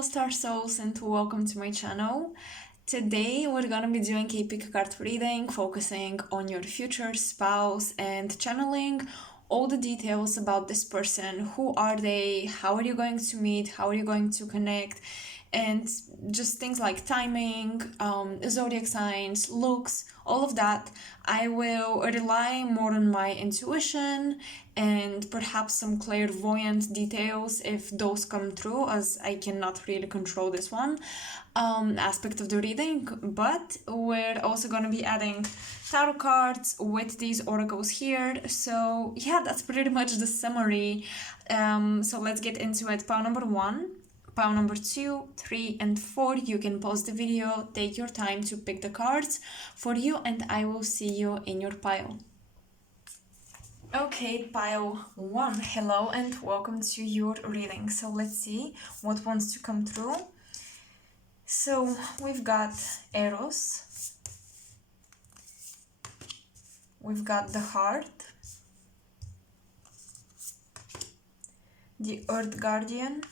Hello star souls and welcome to my channel. Today we're gonna be doing a pick card reading focusing on your future spouse and channeling all the details about this person. Who are they? How are you going to meet? How are you going to connect? And just things like timing, zodiac signs, looks, all of that. I will rely more on my intuition and perhaps some clairvoyant details if those come true, as I cannot really control this one aspect of the reading. But we're also going to be adding tarot cards with these oracles here. So yeah, that's pretty much the summary. So let's get into it. Pile number 1. Pile number 2, 3, and 4. You can pause the video, take your time to pick the cards for you, and I will see you in your pile. Okay, pile 1. Hello and welcome to your reading. So let's see what wants to come through. So we've got Eros. We've got the Heart, the Earth Guardian,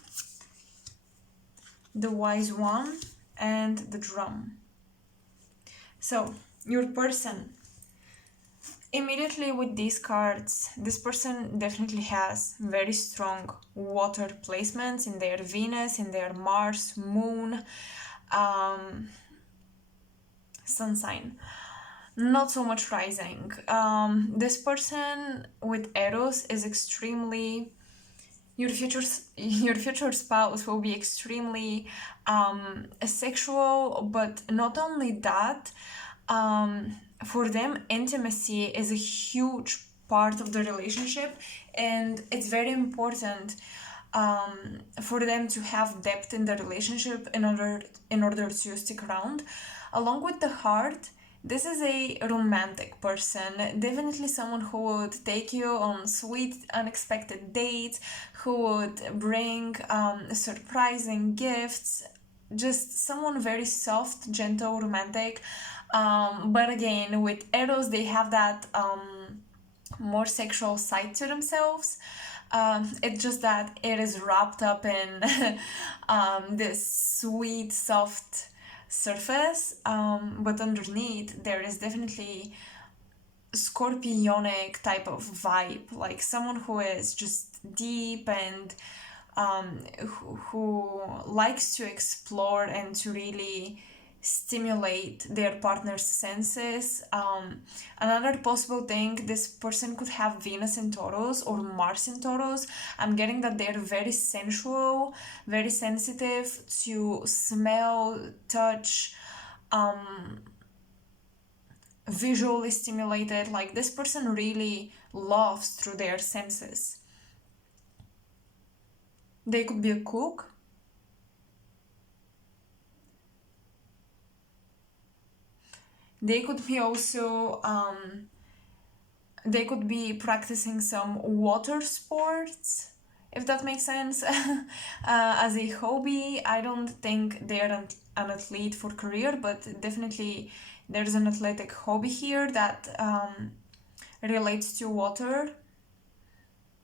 the Wise One, and the Drum. So your person, immediately with these cards, this person definitely has very strong water placements in their Venus, in their Mars, Moon, Sun sign. Not so much rising. This person with Eros is extremely... Your future spouse will be extremely sexual, but not only that, for them, intimacy is a huge part of the relationship, and it's very important for them to have depth in the relationship in order to stick around. Along with the Heart, this is a romantic person, definitely someone who would take you on sweet, unexpected dates, who would bring surprising gifts, just someone very soft, gentle, romantic. But again, with Eros, they have that more sexual side to themselves. It's just that it is wrapped up in this sweet, soft surface, but underneath there is definitely scorpionic type of vibe, like someone who is just deep and who likes to explore and to really stimulate their partner's senses. Another possible thing, this person could have Venus in Taurus or Mars in Taurus. I'm getting that they're very sensual, very sensitive to smell, touch, visually stimulated. Like, this person really loves through their senses. They could be a cook. They could be also, they could be practicing some water sports, if that makes sense, as a hobby. I don't think they're an athlete for career, but definitely there's an athletic hobby here that relates to water.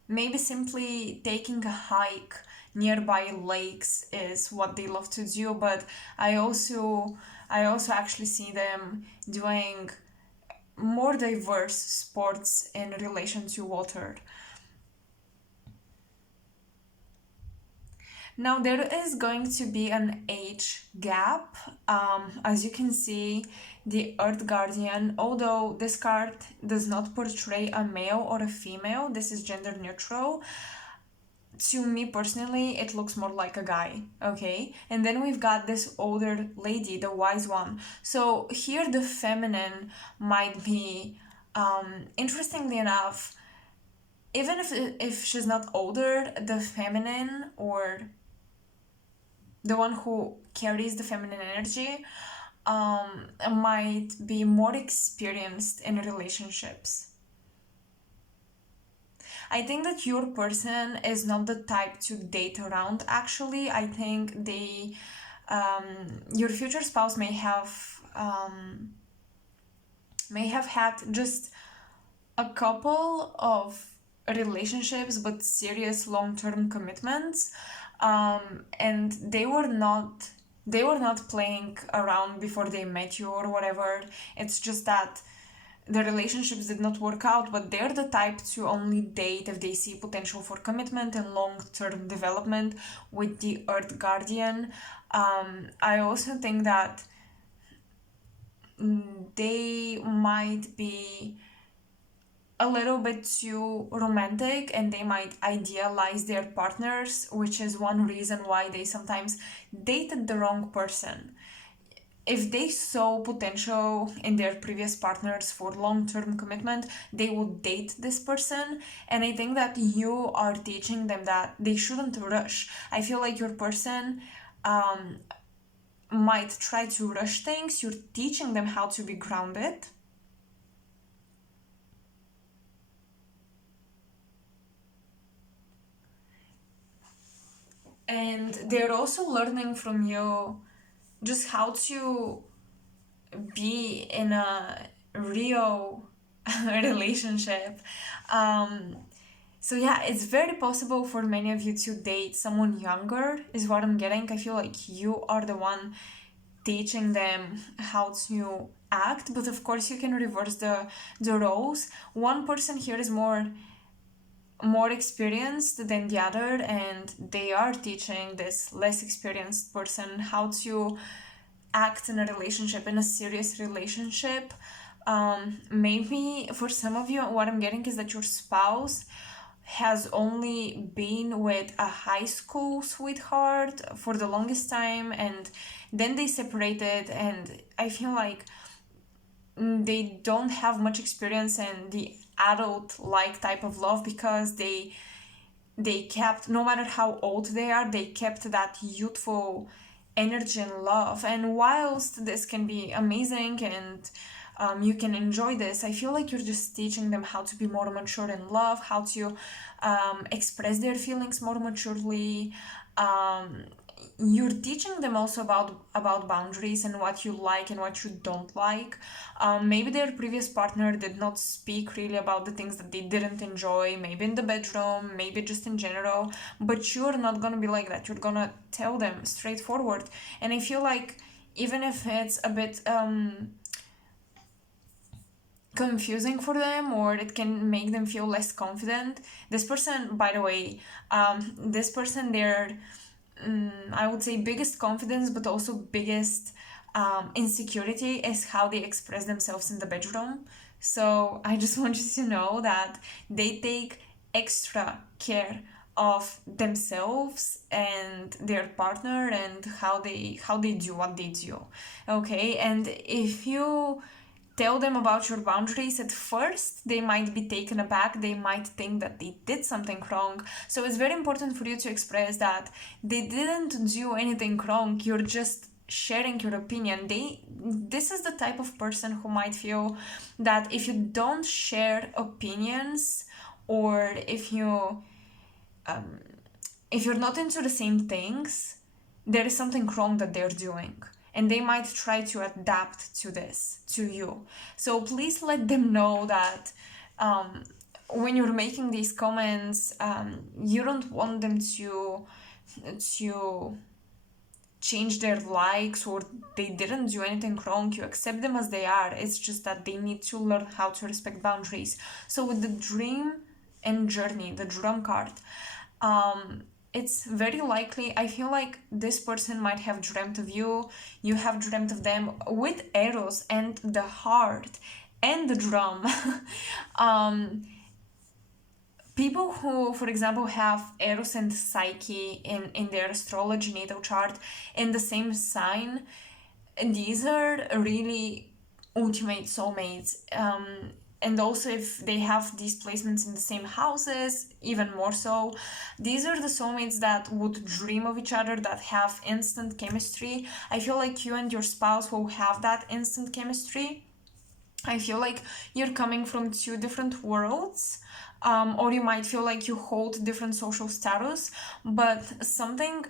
Maybe simply taking a hike nearby lakes is what they love to do, but I also actually see them doing more diverse sports in relation to water. Now there is going to be an age gap. As you can see, the Earth Guardian, although this card does not portray a male or a female, this is gender neutral. To me personally, it looks more like a guy, okay? And then we've got this older lady, the Wise One. So here the feminine might be, interestingly enough, even if she's not older, the feminine, or the one who carries the feminine energy, might be more experienced in relationships. I think that your person is not the type to date around, actually. I think they, your future spouse may have had just a couple of relationships, but serious long-term commitments. and they were not playing around before they met you or whatever. It's just that the relationships did not work out, but they're the type to only date if they see potential for commitment and long-term development with the Earth Guardian. I also think that they might be a little bit too romantic and they might idealize their partners, which is one reason why they sometimes dated the wrong person. If they saw potential in their previous partners for long-term commitment, they would date this person. And I think that you are teaching them that they shouldn't rush. I feel like your person might try to rush things. You're teaching them how to be grounded. And they're also learning from you just how to be in a real relationship. So yeah, it's very possible for many of you to date someone younger, is what I'm getting. I feel like you are the one teaching them how to act, but of course you can reverse the roles. One person here is more experienced than the other, and they are teaching this less experienced person how to act in a relationship, in a serious relationship. Maybe for some of you, what I'm getting is that your spouse has only been with a high school sweetheart for the longest time, and then they separated, and I feel like they don't have much experience in the adult like type of love, because they kept, no matter how old they are, they kept that youthful energy and love. And whilst this can be amazing and you can enjoy this, I feel like you're just teaching them how to be more mature in love, how to express their feelings more maturely. You're teaching them also about boundaries and what you like and what you don't like. Maybe their previous partner did not speak really about the things that they didn't enjoy, maybe in the bedroom, maybe just in general, but you're not gonna be like that. You're gonna tell them straightforward. And I feel like even if it's a bit confusing for them, or it can make them feel less confident, this person, by the way, this person, they're I would say biggest confidence, but also biggest insecurity is how they express themselves in the bedroom. So I just want you to know that they take extra care of themselves and their partner and how they do what they do. Okay, and if you tell them about your boundaries, at first they might be taken aback, they might think that they did something wrong. So it's very important for you to express that they didn't do anything wrong, you're just sharing your opinion. This is the type of person who might feel that if you don't share opinions, or if you're not into the same things, there is something wrong that they're doing, and they might try to adapt to this, to you. So please let them know that when you're making these comments, you don't want them to change their likes, or they didn't do anything wrong. You accept them as they are. It's just that they need to learn how to respect boundaries. So with the dream and journey, the drum card, it's very likely, I feel like this person might have dreamt of you, you have dreamt of them, with arrows and the heart and the drum. People who, for example, have Eros and Psyche in their astrology natal chart in the same sign, these are really ultimate soulmates. And also if they have these placements in the same houses, even more so. These are the soulmates that would dream of each other, that have instant chemistry. I feel like you and your spouse will have that instant chemistry. I feel like you're coming from two different worlds, or you might feel like you hold different social status, but something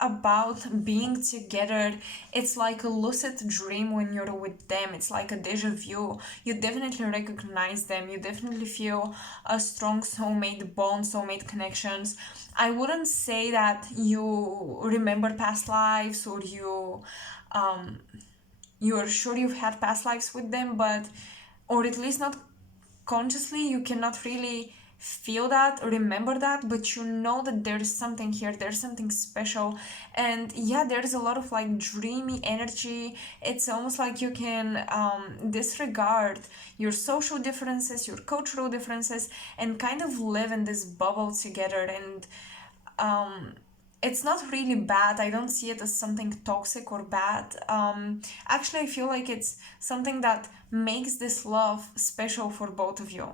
about being together. It's like a lucid dream when you're with them. It's like a deja vu. You definitely recognize them. You definitely feel a strong soulmate bond, soulmate connections. I wouldn't say that you remember past lives or you're sure you've had past lives with them, but or at least not consciously, you cannot really feel that or remember that, but you know that there's something here, there's something special. And yeah, there's a lot of like dreamy energy. It's almost like you can disregard your social differences, your cultural differences, and kind of live in this bubble together. And it's not really bad. I don't see it as something toxic or bad. Actually, I feel like it's something that makes this love special for both of you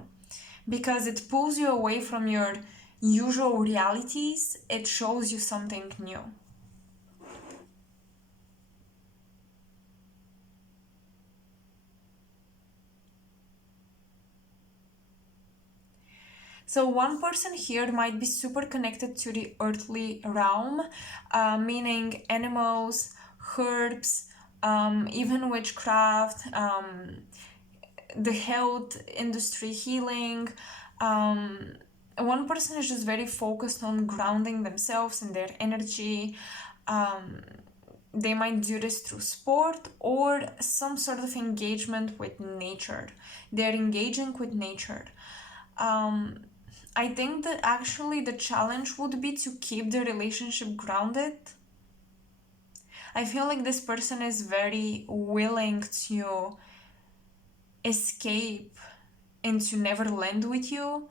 because it pulls you away from your usual realities. It shows you something new. So one person here might be super connected to the earthly realm, meaning animals, herbs, even witchcraft, the health industry, healing. One person is just very focused on grounding themselves and their energy. They might do this through sport or some sort of engagement with nature. They're engaging with nature. I think that actually the challenge would be to keep the relationship grounded. I feel like this person is very willing to escape into Neverland with you,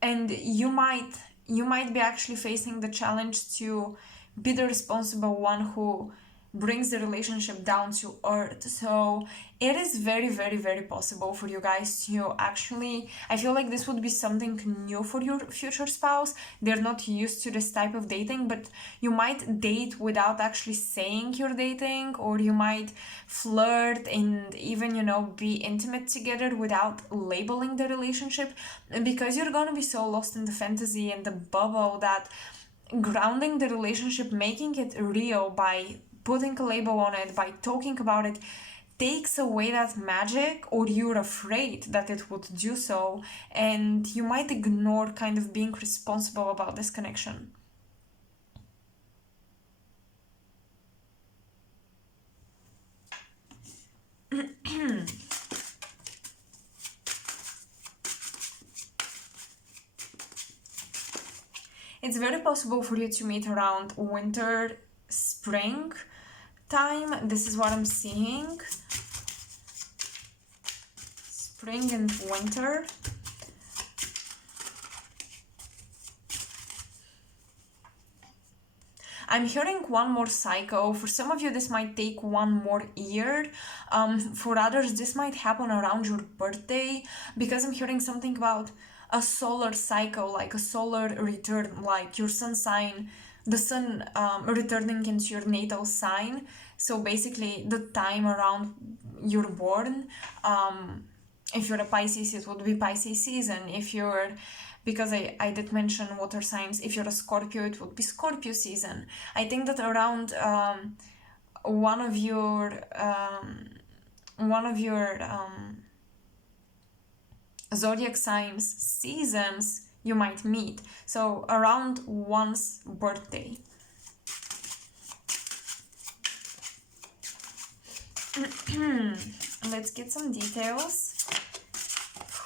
and you might be actually facing the challenge to be the responsible one who brings the relationship down to earth. So it is very, very, very possible for you guys to actually, I feel like this would be something new for your future spouse. They're not used to this type of dating, but you might date without actually saying you're dating, or you might flirt and even, be intimate together without labeling the relationship, because you're gonna be so lost in the fantasy and the bubble that grounding the relationship, making it real by putting a label on it, by talking about it, takes away that magic, or you're afraid that it would do so, and you might ignore kind of being responsible about this connection. It's very possible for you to meet around winter, spring time. This is what I'm seeing. Spring and winter. I'm hearing one more cycle. For some of you, this might take one more year. For others, this might happen around your birthday, because I'm hearing something about a solar cycle, like a solar return, like your sun sign, the sun returning into your natal sign. So basically, the time around you're born. If you're a Pisces, it would be Pisces season. If you're, because I did mention water signs, if you're a Scorpio, it would be Scorpio season. I think that around one of your zodiac signs seasons you might meet. So around one's birthday. Let's get some details.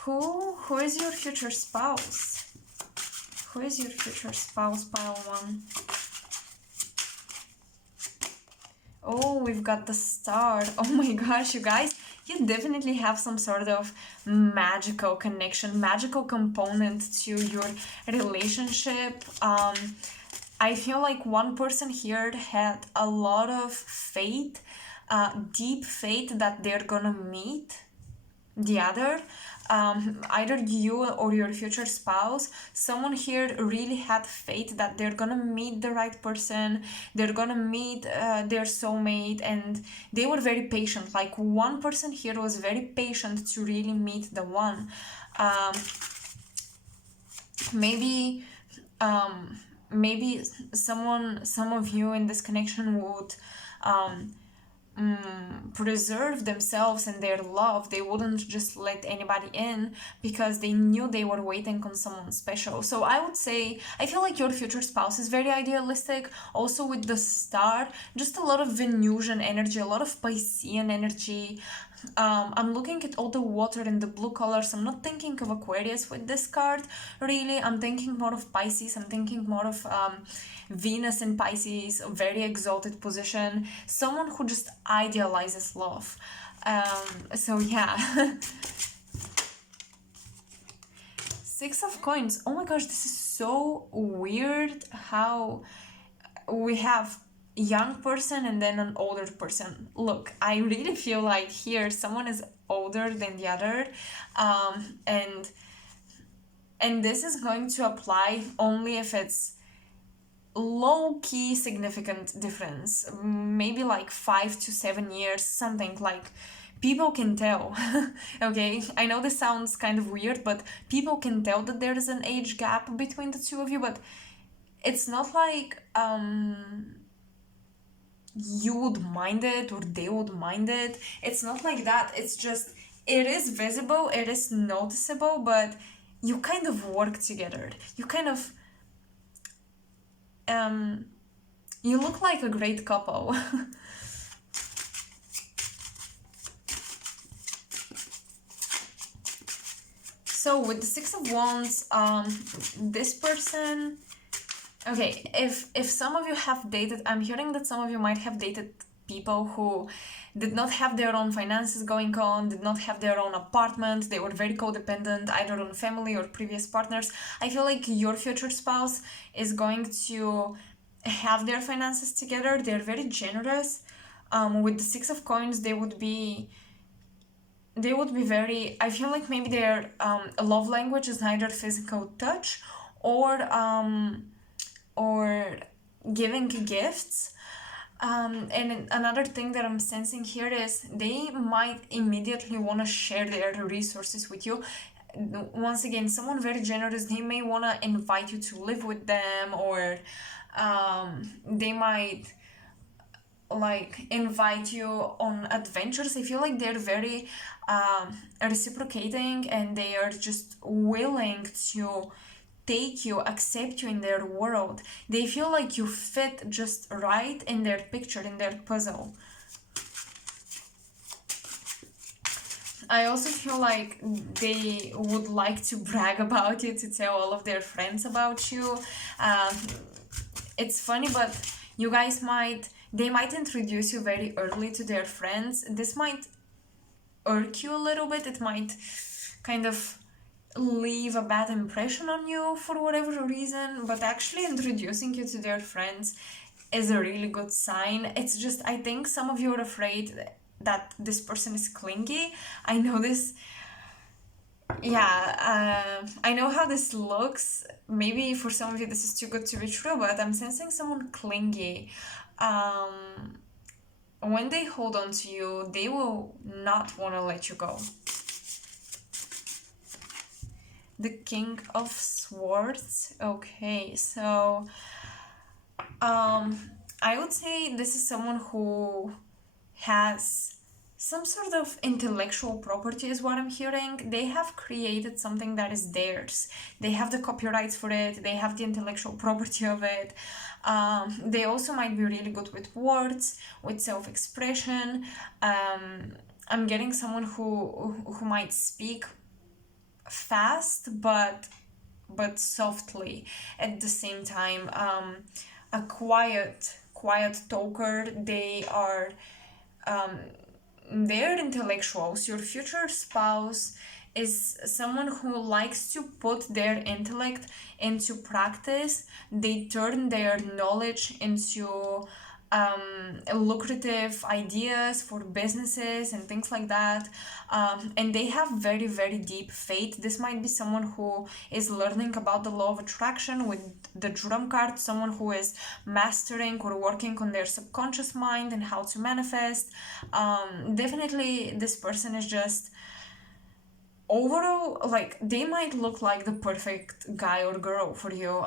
Who is your future spouse? Who is your future spouse, pile one? Oh, we've got the star. Oh my gosh, you guys, you definitely have some sort of magical connection, magical component to your relationship. I feel like one person here had a lot of faith, deep faith that they're gonna meet the other, either you or your future spouse. Someone here really had faith that they're gonna meet the right person, they're gonna meet their soulmate, and they were very patient. Like, one person here was very patient to really meet the one. Maybe maybe some of you in this connection would preserve themselves and their love. They wouldn't just let anybody in because they knew they were waiting on someone special. So I would say, I feel like your future spouse is very idealistic. Also with the star, just a lot of Venusian energy, a lot of Piscean energy. I'm looking at all the water and the blue colors. I'm not thinking of Aquarius with this card, really. I'm thinking more of Pisces. I'm thinking more of Venus in Pisces, a very exalted position. Someone who just idealizes love. So yeah. Six of Coins. Oh my gosh, this is so weird how we have young person and then an older person. Look, I really feel like here someone is older than the other, and this is going to apply only if it's low-key significant difference, maybe like 5 to 7 years, something like. People can tell. Okay, I know this sounds kind of weird, but people can tell that there is an age gap between the two of you, but it's not like you would mind it or they would mind it. It's not like that. It's just, it is visible, it is noticeable, but you kind of work together. You kind of you look like a great couple. So with the Six of Wands, this person, okay, if some of you have dated, I'm hearing that some of you might have dated people who did not have their own finances going on, did not have their own apartment, they were very codependent, either on family or previous partners. I feel like your future spouse is going to have their finances together. They're very generous. With the Six of Coins, they would be very, I feel like maybe their love language is either physical touch or giving gifts. And another thing that I'm sensing here is they might immediately want to share their resources with you. Once again, someone very generous, they may want to invite you to live with them, or they might like invite you on adventures. I feel like they're very reciprocating, and they are just willing to take you, accept you in their world. They feel like you fit just right in their picture, in their puzzle. I also feel like they would like to brag about you, to tell all of their friends about you. It's funny, but you guys they might introduce you very early to their friends. This might irk you a little bit. It might kind of leave a bad impression on you for whatever reason, but actually introducing you to their friends is a really good sign. It's just, I think some of you are afraid that this person is clingy. I know this. Yeah, I know how this looks. Maybe for some of you this is too good to be true, but I'm sensing someone clingy. When they hold on to you, they will not want to let you go. The King of Swords. Okay, so I would say this is someone who has some sort of intellectual property, is what I'm hearing. They have created something that is theirs. They have the copyrights for it. They have the intellectual property of it. They also might be really good with words, with self-expression. I'm getting someone who might speak fast, but softly at the same time. A quiet talker. They are they're intellectuals. Your future spouse is someone who likes to put their intellect into practice. They turn their knowledge into lucrative ideas for businesses and things like that, and they have very, very deep faith. This might be someone who is learning about the law of attraction with the drum card, someone who is mastering or working on their subconscious mind and how to manifest. Definitely this person is just overall, like, they might look like the perfect guy or girl for you.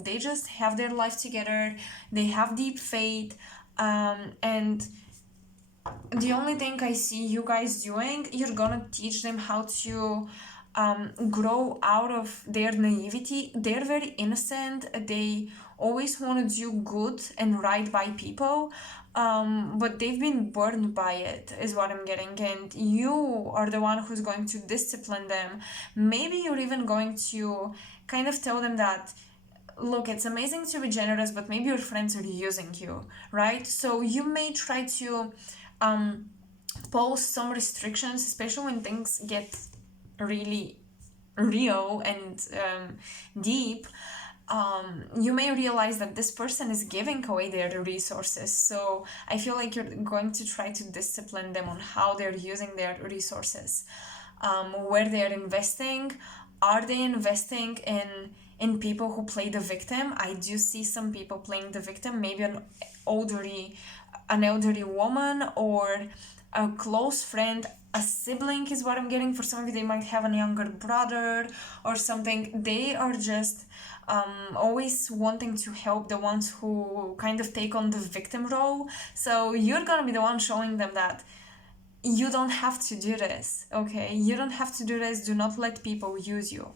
They just have their life together, they have deep faith, and the only thing I see you guys doing, you're gonna teach them how to grow out of their naivety. They're very innocent. They always want to do good and right by people, but they've been burned by it, is what I'm getting. And you are the one who's going to discipline them. Maybe you're even going to kind of tell them that, look, it's amazing to be generous, but maybe your friends are using you, right? So you may try to pose some restrictions, especially when things get really real and deep. You may realize that this person is giving away their resources. So I feel like you're going to try to discipline them on how they're using their resources, where they're investing. Are they investing in people who play the victim? I do see some people playing the victim, maybe an elderly woman or a close friend, a sibling is what I'm getting. For some of you, they might have a younger brother or something. They are just always wanting to help the ones who kind of take on the victim role. So you're gonna be the one showing them that you don't have to do this, okay? You don't have to do this. Do not let people use you.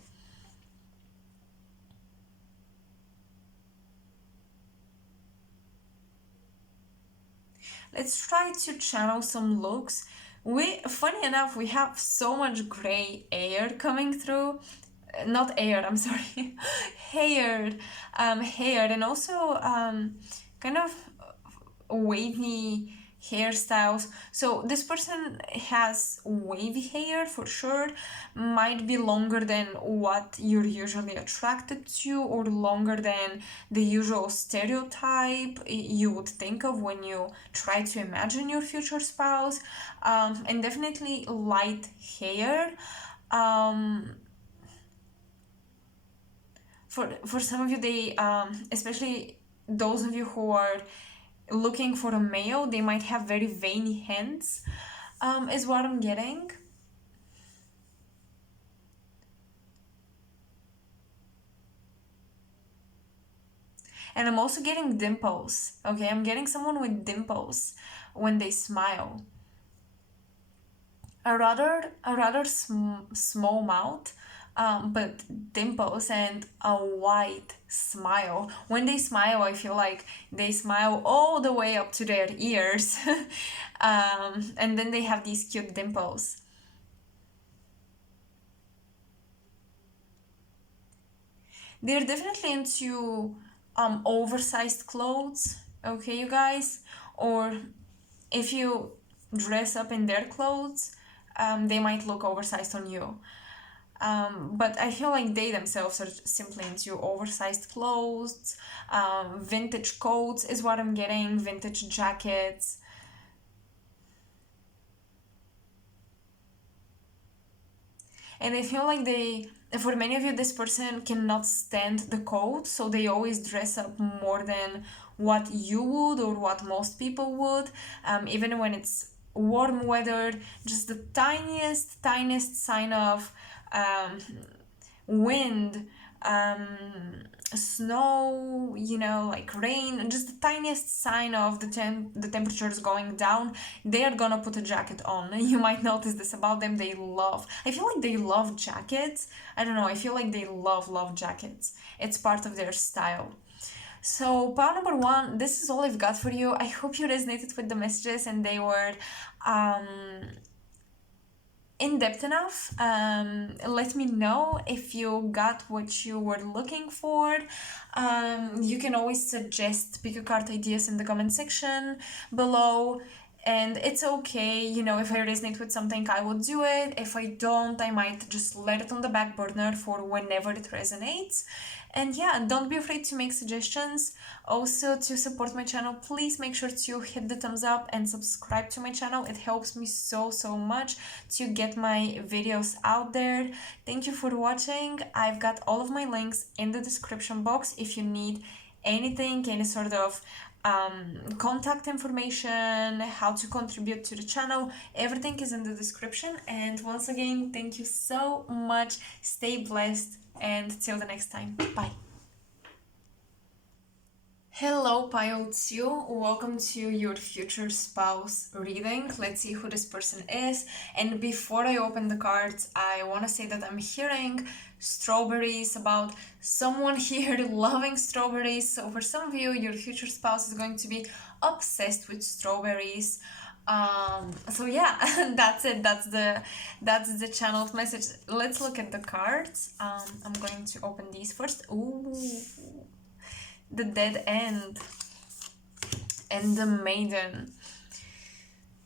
Let's try to channel some looks. Funny enough, we have so much gray air coming through. Not air, I'm sorry. Hair. Hair, and also kind of wavy hairstyles. So this person has wavy hair for sure, might be longer than what you're usually attracted to, or longer than the usual stereotype you would think of when you try to imagine your future spouse. And definitely light hair. For some of you, they especially those of you who are looking for a male, they might have very veiny hands, is what I'm getting. And I'm also getting dimples, okay? I'm getting someone with dimples when they smile. A rather small mouth, but dimples and a wide smile. When they smile, I feel like they smile all the way up to their ears. And then they have these cute dimples. They're definitely into oversized clothes, okay, you guys? Or if you dress up in their clothes, they might look oversized on you. But I feel like they themselves are simply into oversized clothes. Vintage coats is what I'm getting, vintage jackets. And I feel like for many of you, this person cannot stand the cold, so they always dress up more than what you would or what most people would, even when it's warm weather. Just the tiniest sign of wind, snow, like rain, just the tiniest sign of the temperatures going down, they are gonna put a jacket on. You might notice this about them. I feel like they love jackets. I don't know, I feel like they love jackets. It's part of their style. So, pile number one, this is all I've got for you. I hope you resonated with the messages and they were in depth enough. Let me know if you got what you were looking for. You can always suggest pick a card ideas in the comment section below. And it's okay, if I resonate with something, I will do it. If I don't, I might just let it on the back burner for whenever it resonates. And yeah, don't be afraid to make suggestions. Also, to support my channel, please make sure to hit the thumbs up and subscribe to my channel. It helps me so much to get my videos out there. Thank you for watching. I've got all of my links in the description box if you need anything, any sort of contact information, how to contribute to the channel. Everything is in the description. And once again, thank you so much. Stay blessed, and till the next time. Bye. Hello, Pile 2. Welcome to your future spouse reading. Let's see who this person is. And before I open the cards, I want to say that I'm hearing strawberries, about someone here loving strawberries. So for some of you, your future spouse is going to be obsessed with strawberries. So yeah, that's it. That's the channeled message. Let's look at the cards. I'm going to open these first. Ooh. The Dead End and the Maiden.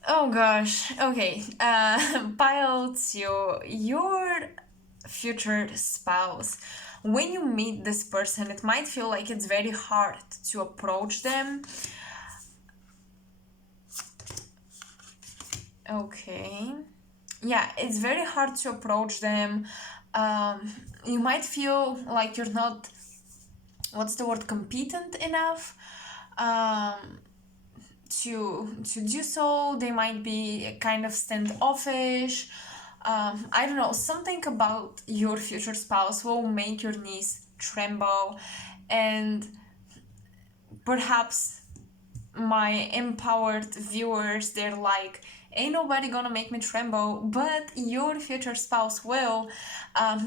Oh gosh. Okay. Pile 2, your future spouse. When you meet this person, it might feel like it's very hard to approach them. Okay. Yeah, it's very hard to approach them. You might feel like you're not, what's the word, competent enough to do so. They might be kind of standoffish. I don't know, something about your future spouse will make your knees tremble, and perhaps my empowered viewers, they're like, ain't nobody gonna make me tremble, but your future spouse will,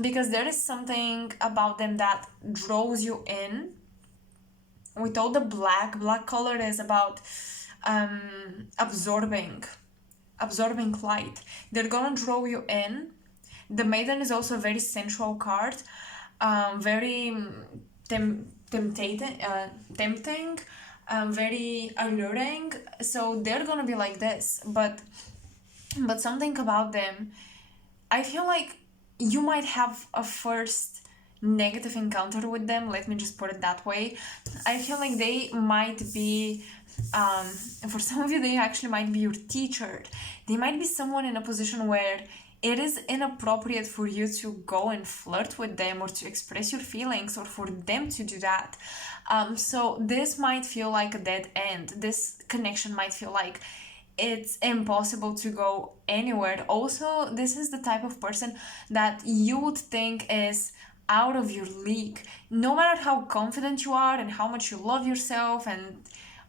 because there is something about them that draws you in. With all the black color is about absorbing light. They're gonna draw you in. The Maiden is also a very sensual card, very tempting, very alluring. So they're gonna be like this, but something about them, I feel like you might have a first negative encounter with them. Let me just put it that way. I feel like they might be, for some of you, they actually might be your teacher. They might be someone in a position where it is inappropriate for you to go and flirt with them or to express your feelings, or for them to do that. So this might feel like a dead end. This connection might feel like it's impossible to go anywhere. Also, this is the type of person that you would think is out of your league. No matter how confident you are and how much you love yourself and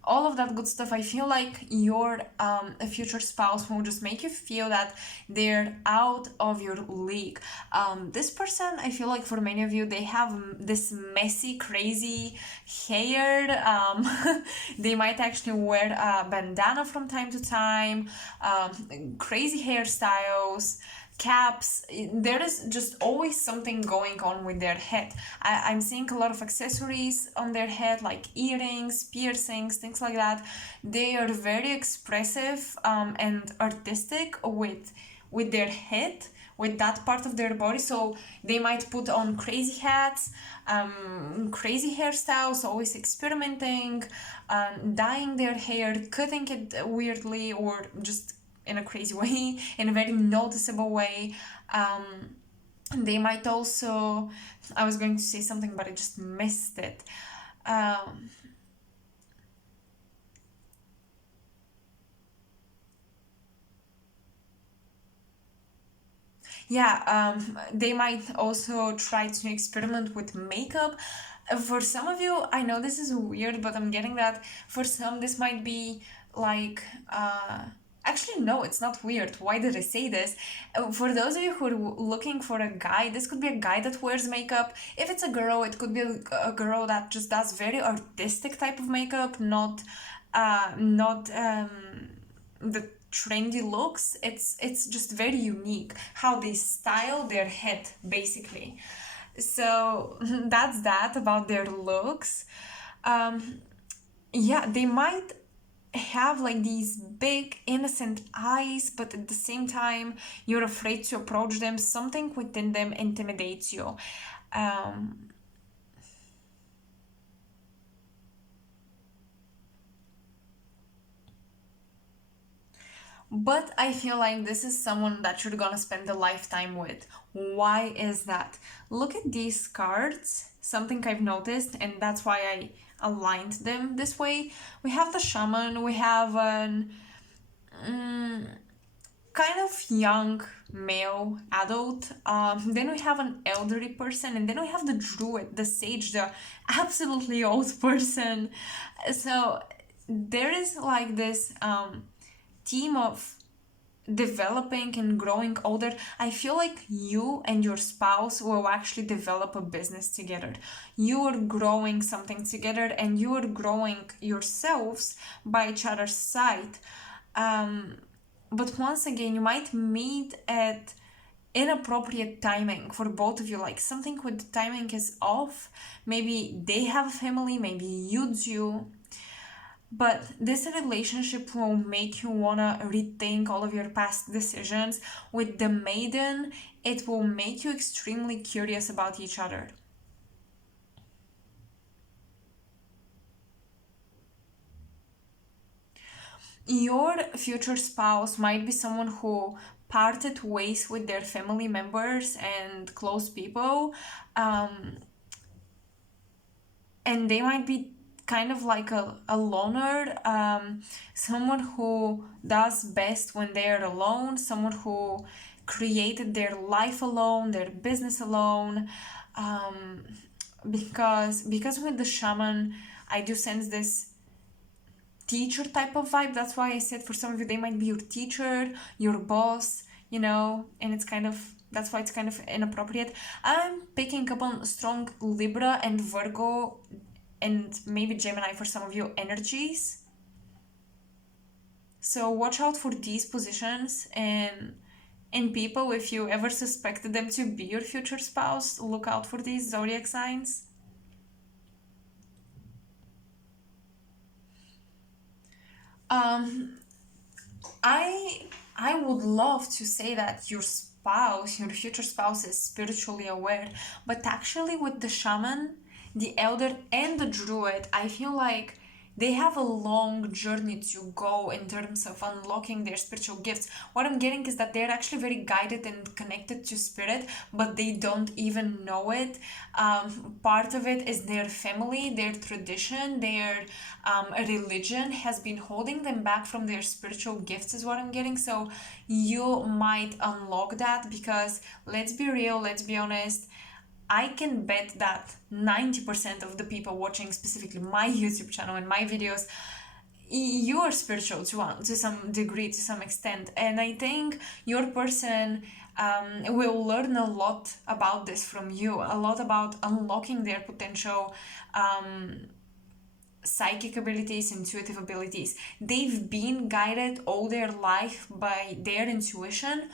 all of that good stuff, I feel like your future spouse will just make you feel that they're out of your league. This person, I feel like for many of you, they have this messy, crazy hair. They might actually wear a bandana from time to time, crazy hairstyles, caps. There is just always something going on with their head. I'm seeing a lot of accessories on their head, like earrings, piercings, things like that. They are very expressive and artistic with their head, with that part of their body. So they might put on crazy hats, crazy hairstyles, always experimenting, dyeing their hair, cutting it weirdly, or just in a crazy way, in a very noticeable way. They might also, I was going to say something but I just missed it. They might also try to experiment with makeup. For some of you, I know this is weird, but I'm getting that for some this might be like actually, no, it's not weird. Why did I say this? For those of you who are looking for a guy, this could be a guy that wears makeup. If it's a girl, it could be a girl that just does very artistic type of makeup, not the trendy looks. It's just very unique how they style their head, basically. So that's that about their looks. They might have like these big innocent eyes, but at the same time you're afraid to approach them. Something within them intimidates you. But I feel like this is someone that you're gonna spend a lifetime with. Why is that? Look at these cards. Something I've noticed, and that's why aligned them this way. We have the shaman, we have an kind of young male adult, then we have an elderly person, and then we have the druid, the sage, the absolutely old person. So there is like this theme of developing and growing older. I feel like you and your spouse will actually develop a business together. You are growing something together, and you are growing yourselves by each other's side. But once again, you might meet at inappropriate timing for both of you. Like something with the timing is off. Maybe they have a family, maybe you do. But this relationship will make you wanna rethink all of your past decisions. With the maiden, it will make you extremely curious about each other. Your future spouse might be someone who parted ways with their family members and close people, and they might be kind of like a loner, someone who does best when they are alone, someone who created their life alone, their business alone. Because with the shaman, I do sense this teacher type of vibe. That's why I said for some of you they might be your teacher, your boss, and it's kind of, that's why it's kind of inappropriate. I'm picking up on strong Libra and Virgo and maybe Gemini for some of you energies. So watch out for these positions, and in people, if you ever suspected them to be your future spouse, look out for these zodiac signs. Um, I would love to say that your spouse, your future spouse, is spiritually aware, but actually with the shaman, the elder, and the druid, I feel like they have a long journey to go in terms of unlocking their spiritual gifts. What I'm getting is that they're actually very guided and connected to spirit, but they don't even know it. Part of it is their family, their tradition, their religion has been holding them back from their spiritual gifts, is what I'm getting. So you might unlock that, because let's be real, let's be honest, I can bet that 90% of the people watching specifically my YouTube channel and my videos, you are spiritual to some degree, to some extent. And I think your person will learn a lot about this from you, a lot about unlocking their potential psychic abilities, intuitive abilities. They've been guided all their life by their intuition,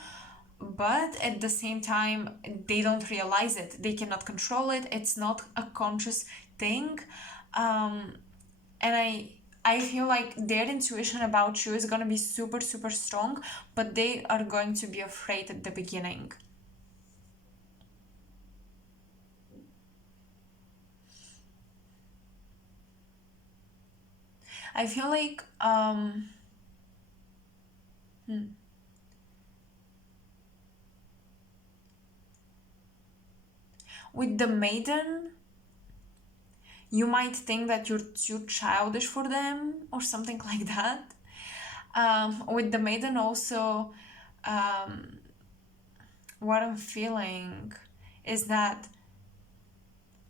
but at the same time they don't realize it, they cannot control it, it's not a conscious thing. And I feel like their intuition about you is going to be super super strong, but they are going to be afraid at the beginning. I feel like with the maiden, you might think that you're too childish for them or something like that. With the maiden also, um, what I'm feeling is that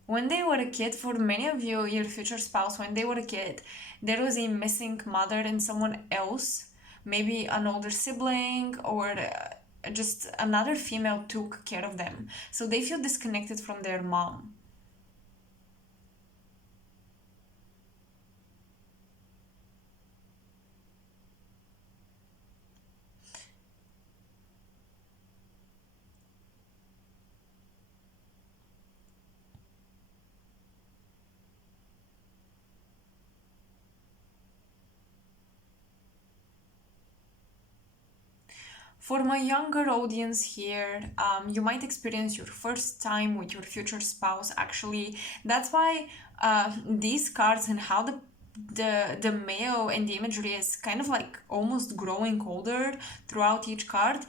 when they were a kid, for many of you, your future spouse, when they were a kid, there was a missing mother and someone else, maybe an older sibling or just another female took care of them. So they feel disconnected from their mom. For my younger audience here, you might experience your first time with your future spouse. Actually, that's why these cards and how the male and the imagery is kind of like almost growing older throughout each card.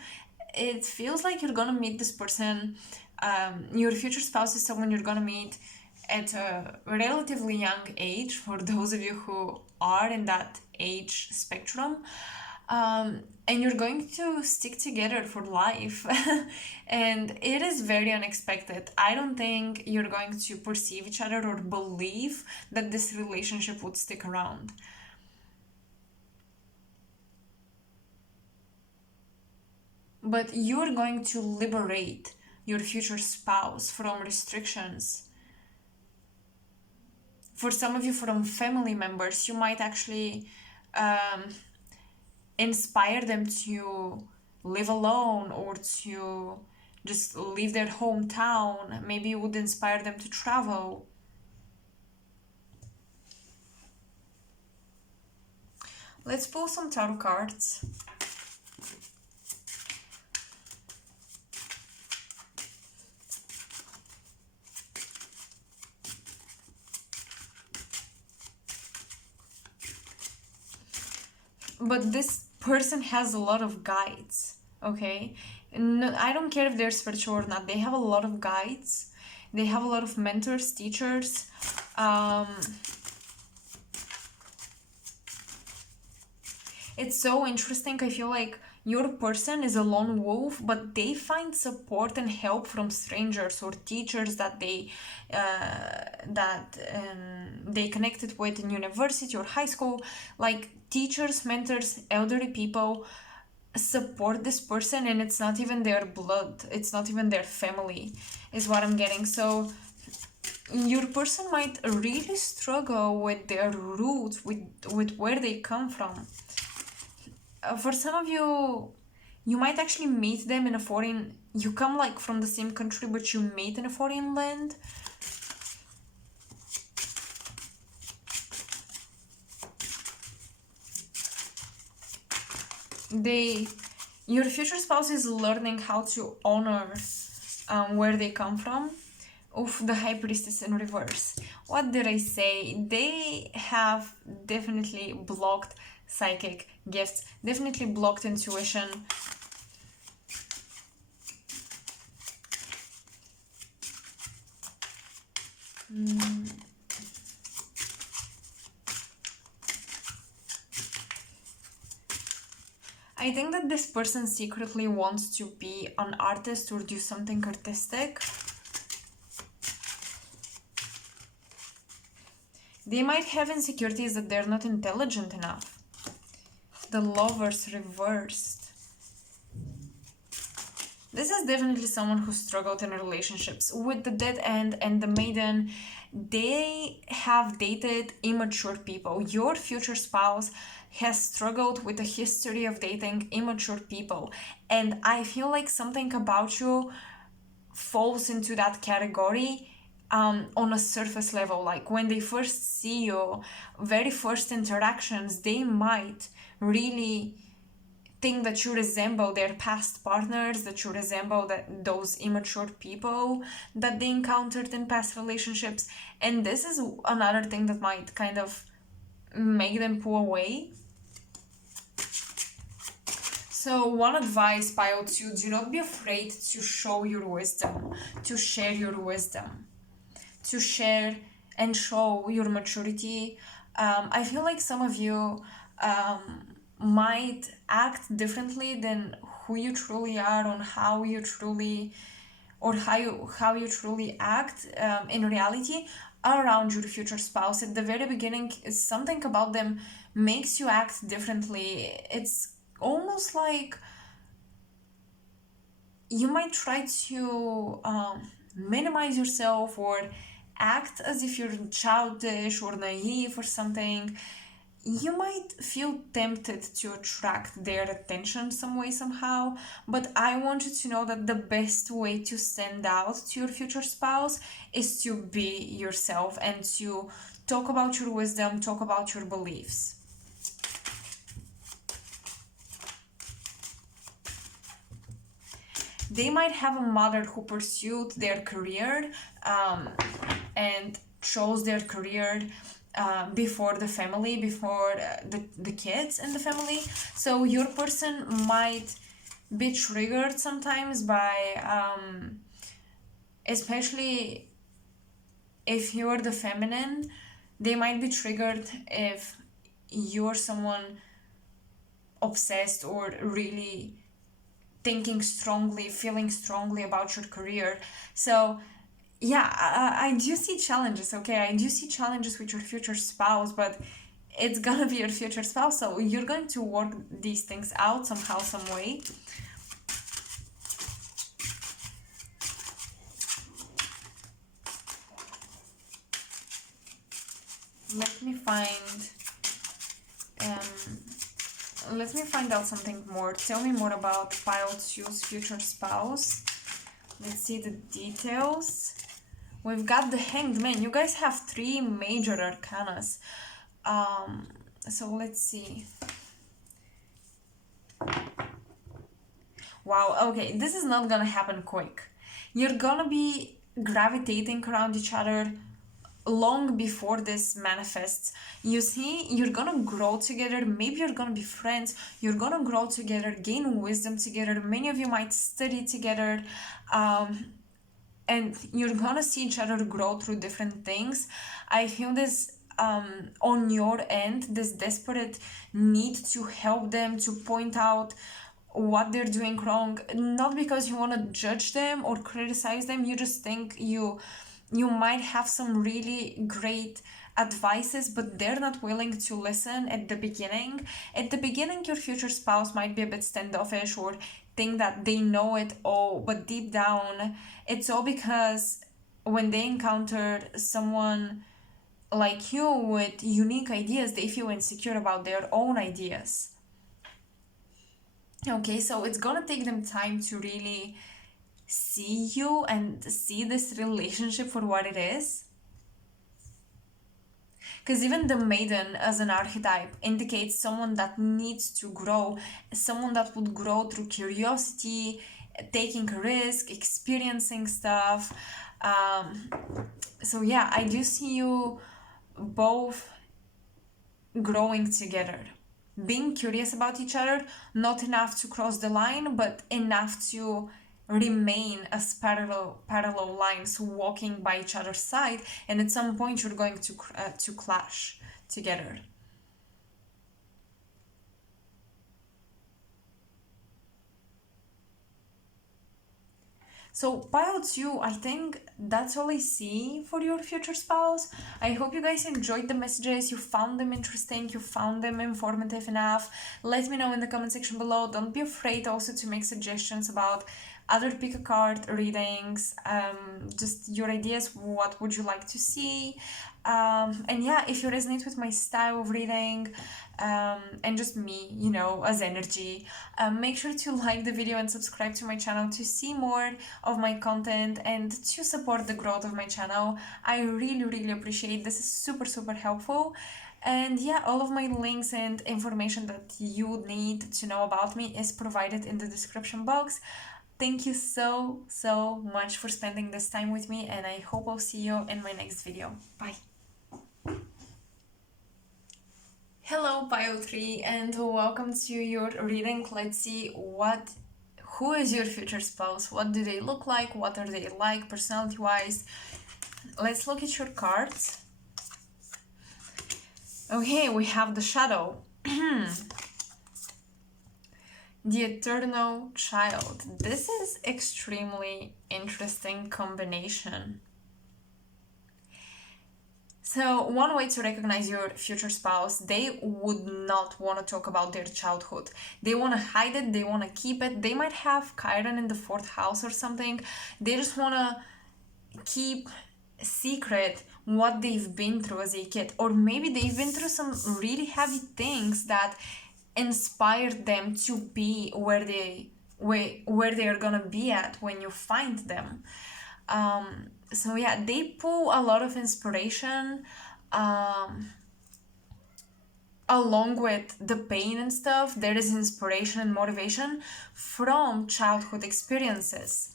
It feels like you're gonna meet this person. Your future spouse is someone you're gonna meet at a relatively young age, for those of you who are in that age spectrum. And you're going to stick together for life. And it is very unexpected. I don't think you're going to perceive each other or believe that this relationship would stick around. But you're going to liberate your future spouse from restrictions. For some of you, from family members, you might actually inspire them to live alone or to just leave their hometown. Maybe you would inspire them to travel. Let's pull some tarot cards. But this person has a lot of guides, okay? No, I don't care if they're spiritual or not. They have a lot of guides. They have a lot of mentors, teachers. It's so interesting. I feel like your person is a lone wolf, but they find support and help from strangers or teachers that they connected with in university or high school. Like teachers, mentors, elderly people support this person, and it's not even their blood. It's not even their family, is what I'm getting. So your person might really struggle with their roots, with where they come from. For some of you, you might actually meet them in a foreign, you come like from the same country, but you meet in a foreign land. Your future spouse is learning how to honor where they come from. Of the High Priestess in reverse. What did I say? They have definitely blocked psychic gifts, definitely blocked intuition. I think that this person secretly wants to be an artist or do something artistic. They might have insecurities that they're not intelligent enough. The Lovers reversed. This is definitely someone who struggled in relationships. With the Dead End and the Maiden, they have dated immature people. Your future spouse has struggled with a history of dating immature people. And I feel like something about you falls into that category on a surface level. Like when they first see you, very first interactions, they might really think that you resemble their past partners, that you resemble those immature people that they encountered in past relationships. And this is another thing that might kind of make them pull away. So one advice, Pile 2, do not be afraid to show your wisdom, to share your wisdom, to share and show your maturity. I feel like some of you might act differently than who you truly are, on how you truly, or how you truly act in reality around your future spouse. At the very beginning, something about them makes you act differently. It's almost like you might try to minimize yourself or act as if you're childish or naive or something. You might feel tempted to attract their attention some way, somehow, but I want you to know that the best way to stand out to your future spouse is to be yourself and to talk about your wisdom, talk about your beliefs. They might have a mother who pursued their career and chose their career before the family, before the kids in the family. So your person might be triggered sometimes by especially if you're the feminine, they might be triggered if you're someone obsessed or really thinking strongly, feeling strongly about your career. So yeah, I do see challenges, okay? I do see challenges with your future spouse, but it's gonna be your future spouse, so you're going to work these things out somehow, some way. Let me find out something more. Tell me more about Pile 2's future spouse. Let's see the details. We've got the Hanged Man. You guys have 3 major arcanas. So let's see. Wow, okay, this is not gonna happen quick. You're gonna be gravitating around each other long before this manifests. You see, you're gonna grow together. Maybe you're gonna be friends. You're gonna grow together, gain wisdom together. Many of you might study together. And you're gonna see each other grow through different things. I feel this on your end, this desperate need to help them, to point out what they're doing wrong, not because you want to judge them or criticize them. You just think you might have some really great advices, but they're not willing to listen at the beginning. At the beginning, your future spouse might be a bit standoffish or think that they know it all, but deep down, it's all because when they encounter someone like you with unique ideas, they feel insecure about their own ideas. Okay, so it's gonna take them time to really see you and see this relationship for what it is. Because even the maiden as an archetype indicates someone that needs to grow, someone that would grow through curiosity, taking a risk, experiencing stuff. So yeah, I do see you both growing together, being curious about each other, not enough to cross the line, but enough to remain as parallel lines walking by each other's side, and at some point you're going to clash together. So pile 2, I think that's all I see for your future spouse. I hope you guys enjoyed the messages, you found them interesting, you found them informative enough. Let me know in the comment section below. Don't be afraid also to make suggestions about other pick a card readings, just your ideas, what would you like to see. And yeah, if you resonate with my style of reading, and just me, you know, as energy, make sure to like the video and subscribe to my channel to see more of my content and to support the growth of my channel. I really appreciate this. Is super helpful. And yeah, all of my links and information that you need to know about me is provided in the description box. Thank you so much for spending this time with me, and I hope I'll see you in my next video. Bye. Hello Pile 3 and welcome to your reading. Let's see who is your future spouse, what do they look like, what are they like personality wise. Let's look at your cards. Okay, we have the Shadow. The Eternal Child. This is extremely interesting combination. So one way to recognize your future spouse, they would not want to talk about their childhood. They want to hide it, they want to keep it. They might have Chiron in the 4th house or something. They just want to keep secret what they've been through as a kid. Or maybe they've been through some really heavy things that inspired them to be where they are gonna be at when you find them. So yeah, they pull a lot of inspiration along with the pain and stuff. There is inspiration and motivation from childhood experiences.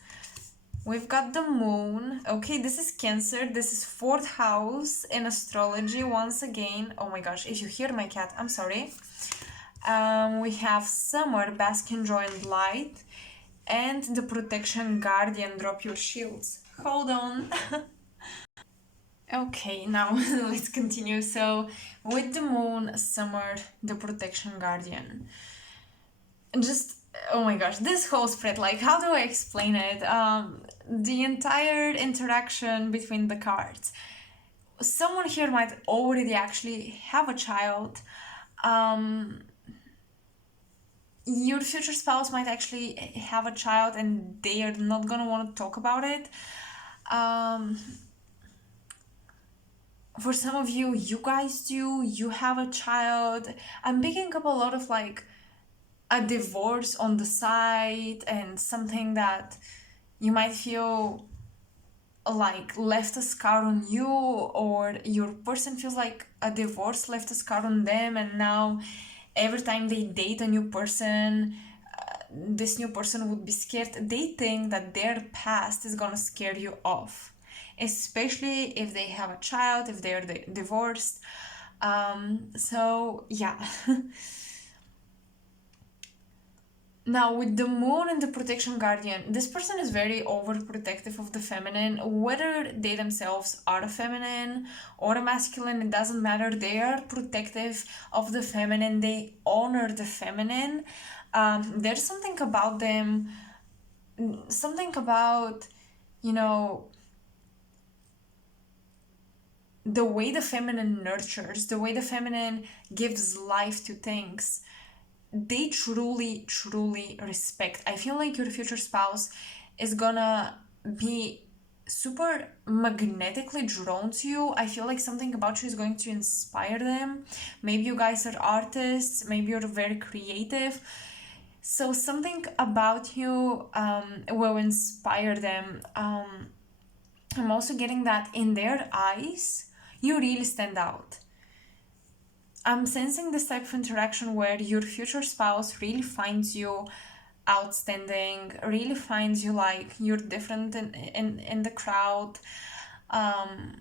We've got the Moon. Okay, this is Cancer. This is 4th house in astrology once again. Oh my gosh, if you hear my cat, I'm sorry. We have Summer, bask in joy and light, and the Protection Guardian, drop your shields. Hold on. Okay, now let's continue. So, with the moon, summer, the protection guardian. Just, oh my gosh, this whole spread, like, how do I explain it? The entire interaction between the cards. Someone here might already actually have a child. Um, your future spouse might actually have a child and they are not gonna want to talk about it. Um, for some of you, you guys do, you have a child. I'm picking up a lot of like a divorce on the side and something that you might feel like left a scar on you, or your person feels like a divorce left a scar on them, and now every time they date a new person, this new person would be scared. They think that their past is gonna scare you off, especially if they have a child, if they're divorced. So yeah. Now, with the moon and the protection guardian, this person is very overprotective of the feminine, whether they themselves are a feminine or a masculine, it doesn't matter. They are protective of the feminine, they honor the feminine. There's something about them, something about, you know, the way the feminine nurtures, the way the feminine gives life to things. They truly, truly respect. I feel like your future spouse is gonna be super magnetically drawn to you. I feel like something about you is going to inspire them. Maybe you guys are artists, maybe you're very creative. So something about you will inspire them. I'm also getting that in their eyes, you really stand out. I'm sensing this type of interaction where your future spouse really finds you outstanding, really finds you like you're different in the crowd. Um,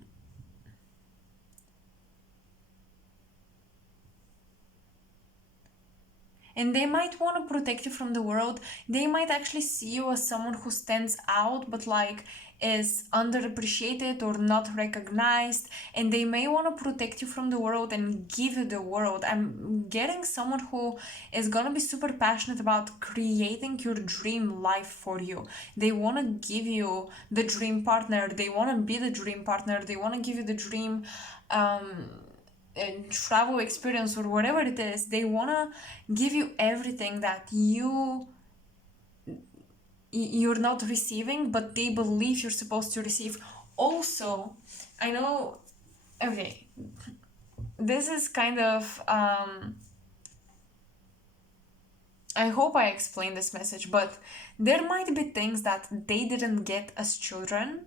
and they might want to protect you from the world. They might actually see you as someone who stands out but like is underappreciated or not recognized, and they may want to protect you from the world and give you the world. I'm getting someone who is gonna be super passionate about creating your dream life for you. They want to give you the dream partner, they want to be the dream partner, they want to give you the dream um travel experience or whatever it is. They want to give you everything that you're not receiving, but they believe you're supposed to receive. Also, I know, okay, this is kind of I hope I explained this message, but there might be things that they didn't get as children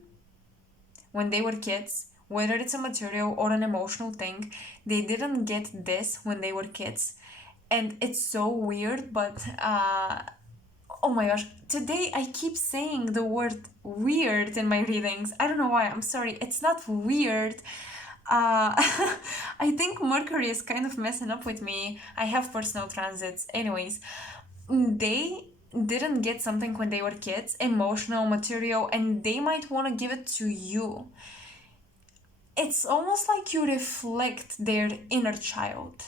when they were kids, whether it's a material or an emotional thing. They didn't get this when they were kids, and it's so weird, but oh my gosh, today I keep saying the word weird in my readings. I don't know why, I'm sorry. It's not weird. I think Mercury is kind of messing up with me. I have personal transits. Anyways, they didn't get something when they were kids, emotional, material, and they might want to give it to you. It's almost like you reflect their inner child.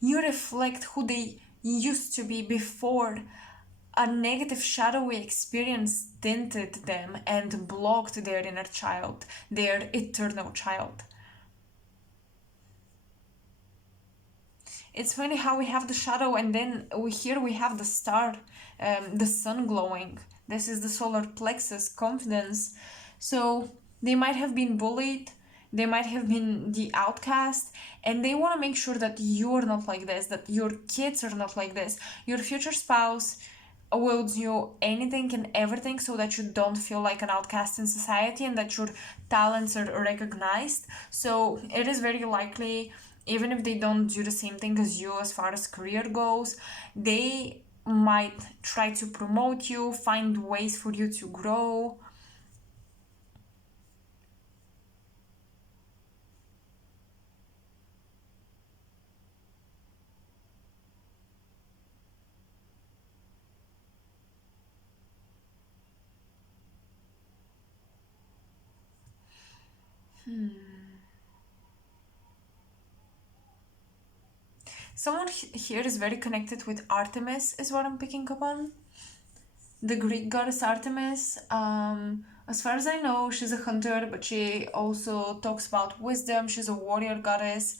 You reflect who they used to be before a negative shadowy experience tinted them and blocked their inner child, their eternal child. It's funny how we have the shadow and then here we have the star, the sun glowing. This is the solar plexus, confidence. So they might have been bullied, they might have been the outcast, and they want to make sure that you're not like this, that your kids are not like this. Your future spouse will do anything and everything so that you don't feel like an outcast in society and that your talents are recognized. So it is very likely, even if they don't do the same thing as you as far as career goes, they might try to promote you, find ways for you to grow. Someone here is very connected with Artemis, is what I'm picking up on. The Greek goddess Artemis. As far as I know, she's a hunter, but she also talks about wisdom. She's a warrior goddess.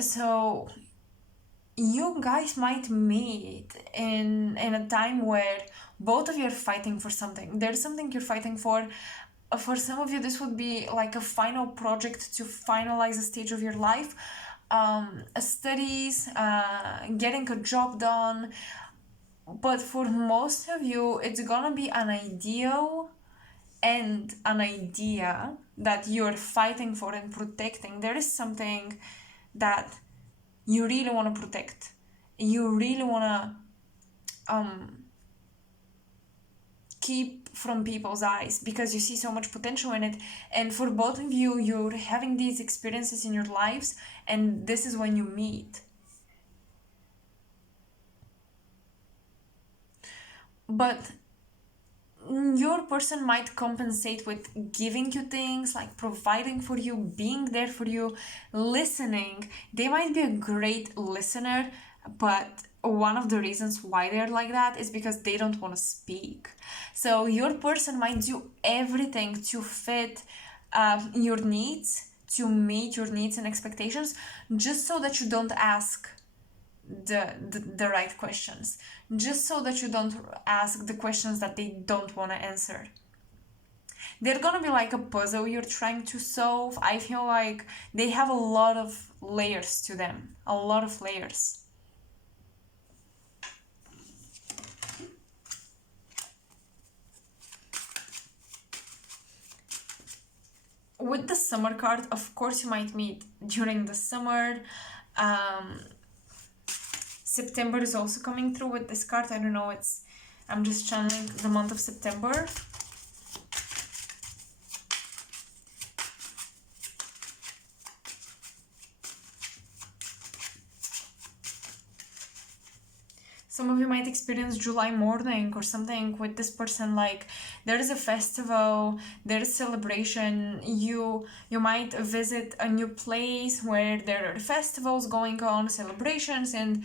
So you guys might meet in a time where both of you are fighting for something. There's something you're fighting for. For some of you, this would be like a final project to finalize a stage of your life. Studies, getting a job done. But for most of you, it's gonna be an ideal and an idea that you're fighting for and protecting. There is something that you really want to protect. You really want to keep from people's eyes because you see so much potential in it. And for both of you, you're having these experiences in your lives, and this is when you meet. But your person might compensate with giving you things, like providing for you, being there for you, listening. They might be a great listener, but one of the reasons why they're like that is because they don't want to speak. So your person might do everything to fit your needs, to meet your needs and expectations, just so that you don't ask the right questions, just so that you don't ask the questions that they don't want to answer. They're gonna be like a puzzle you're trying to solve. I feel like they have a lot of layers to them, a lot of layers. With the summer card, of course you might meet during the summer. September is also coming through with this card. I don't know, I'm just channeling the month of September. Some of you might experience July morning or something with this person, like there is a festival, there is celebration, you might visit a new place where there are festivals going on, celebrations, and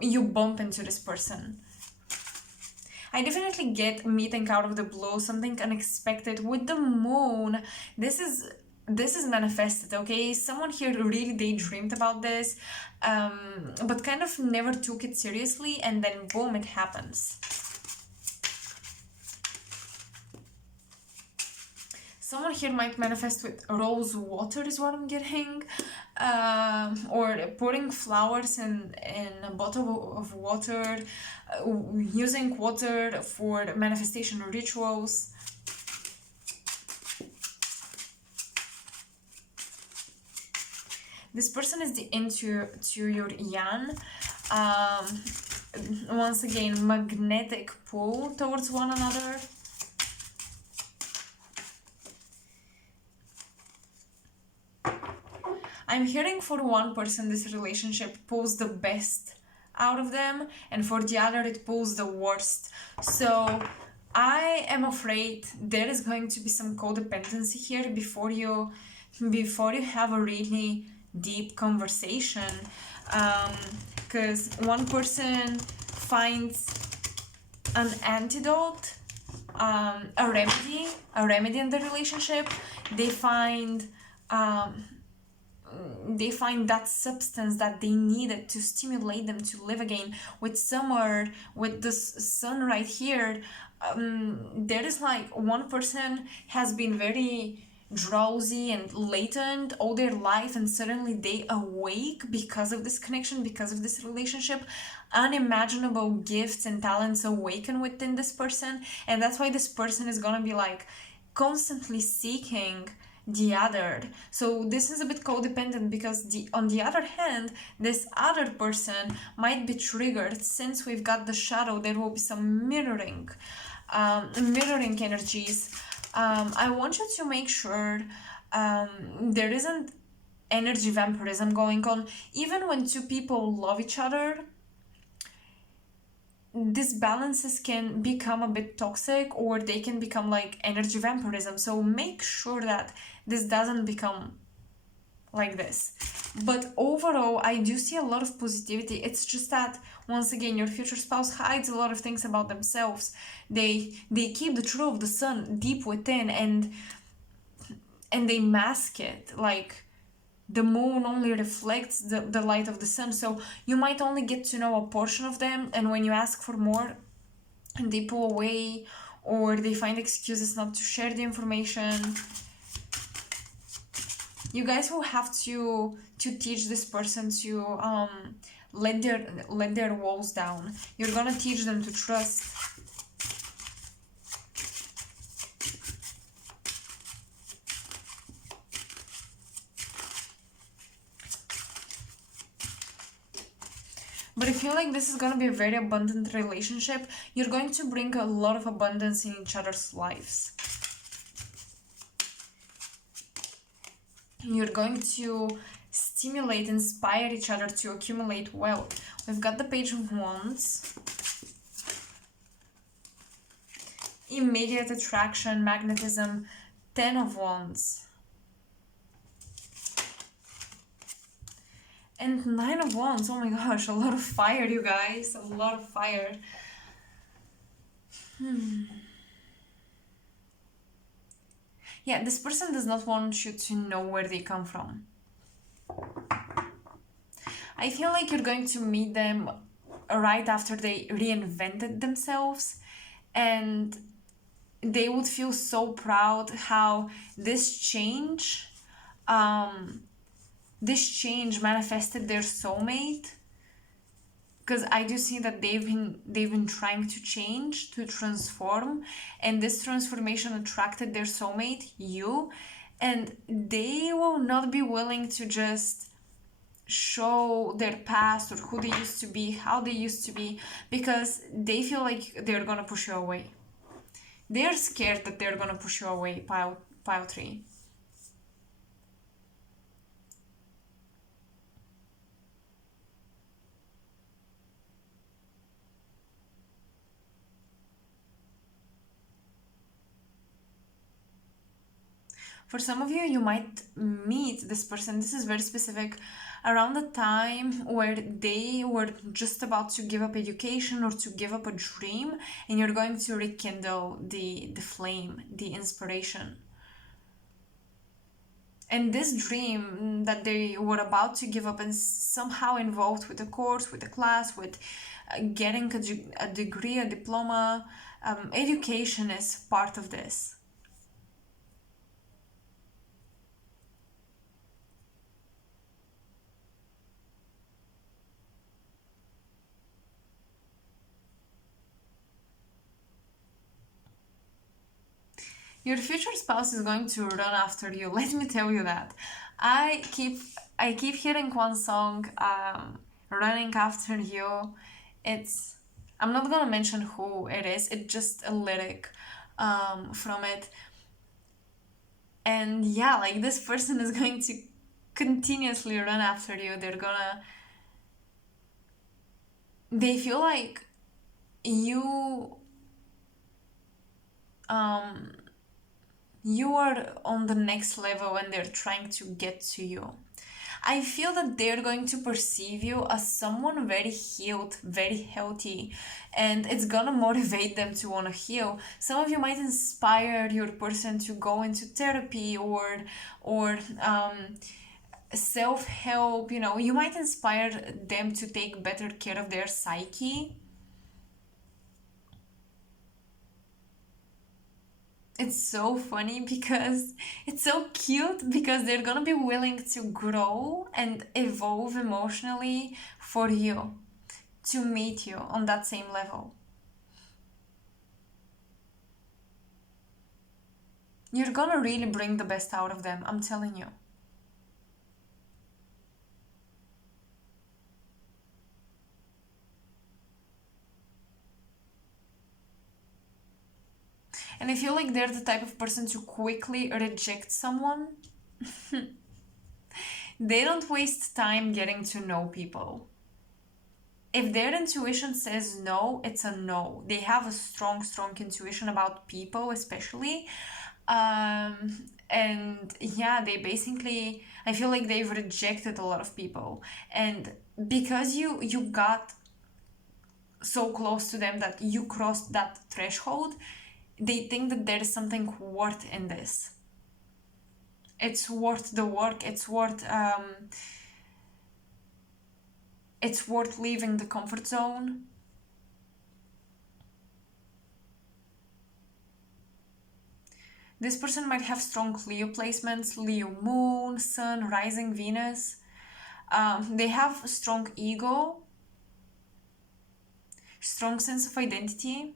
you bump into this person. I definitely get meeting out of the blue, something unexpected. With the moon, this is manifested, okay? Someone here really daydreamed about this, but kind of never took it seriously, and then boom, it happens. Someone here might manifest with rose water is what I'm getting, or pouring flowers in a bottle of water, using water for manifestation rituals. This person is the into your yang. Once again, magnetic pull towards one another. I'm hearing for one person this relationship pulls the best out of them, and for the other it pulls the worst. So I am afraid there is going to be some codependency here before you have a really deep conversation, because one person finds an antidote, a remedy in the relationship. They find that substance that they needed to stimulate them to live again. With summer, with the sun right here, there is like one person has been very drowsy and latent all their life, and suddenly they awake because of this connection, because of this relationship. Unimaginable gifts and talents awaken within this person, and that's why this person is gonna be like constantly seeking the other. So this is a bit codependent, because on the other hand, this other person might be triggered. Since we've got the shadow, there will be some mirroring energies. I want you to make sure there isn't energy vampirism going on. Even when two people love each other, these balances can become a bit toxic, or they can become like energy vampirism. So make sure that this doesn't become like this. But overall, I do see a lot of positivity. It's just that, once again, your future spouse hides a lot of things about themselves. They keep the truth of the sun deep within, and they mask it. Like, the moon only reflects the light of the sun, so you might only get to know a portion of them, and when you ask for more, they pull away, or they find excuses not to share the information. You guys will have to teach this person to let their walls down. You're gonna teach them to trust. But I feel like this is gonna be a very abundant relationship. You're going to bring a lot of abundance in each other's lives. You're going to stimulate, inspire each other to accumulate wealth. We've got the Page of Wands. Immediate attraction, magnetism, 10 of Wands. And 9 of Wands. Oh my gosh, a lot of fire, you guys. A lot of fire. Yeah, this person does not want you to know where they come from. I feel like you're going to meet them right after they reinvented themselves, and they would feel so proud how this change manifested their soulmate. Because I do see that they've been trying to change, to transform, and this transformation attracted their soulmate, you, and they will not be willing to just show their past or who they used to be, how they used to be, because they feel like they're gonna push you away. They're scared that they're gonna push you away, pile 3. For some of you, you might meet this person, this is very specific, around the time where they were just about to give up education or to give up a dream, and you're going to rekindle the flame, the inspiration. And this dream that they were about to give up is somehow involved with a course, with a class, with getting a degree, a diploma. Education is part of this. Your future spouse is going to run after you. Let me tell you that. I keep hearing one song, "Running After You." I'm not gonna mention who it is. It's just a lyric, from it. And yeah, like, this person is going to continuously run after you. They feel like you you are on the next level and they're trying to get to you. I feel that they're going to perceive you as someone very healed, very healthy, and it's gonna motivate them to want to heal. Some of you might inspire your person to go into therapy or self-help. You might inspire them to take better care of their psyche. It's so funny because it's so cute, because they're gonna be willing to grow and evolve emotionally for you, to meet you on that same level. You're gonna really bring the best out of them, I'm telling you. And I feel like they're the type of person to quickly reject someone. They don't waste time getting to know people. If their intuition says no, it's a no. They have a strong, strong intuition about people, especially. And yeah, they basically, I feel like they've rejected a lot of people. And because you got so close to them that you crossed that threshold, they think that there is something worth in this. It's worth the work. It's worth leaving the comfort zone. This person might have strong Leo placements, Leo moon, sun, rising Venus. They have strong ego, strong sense of identity,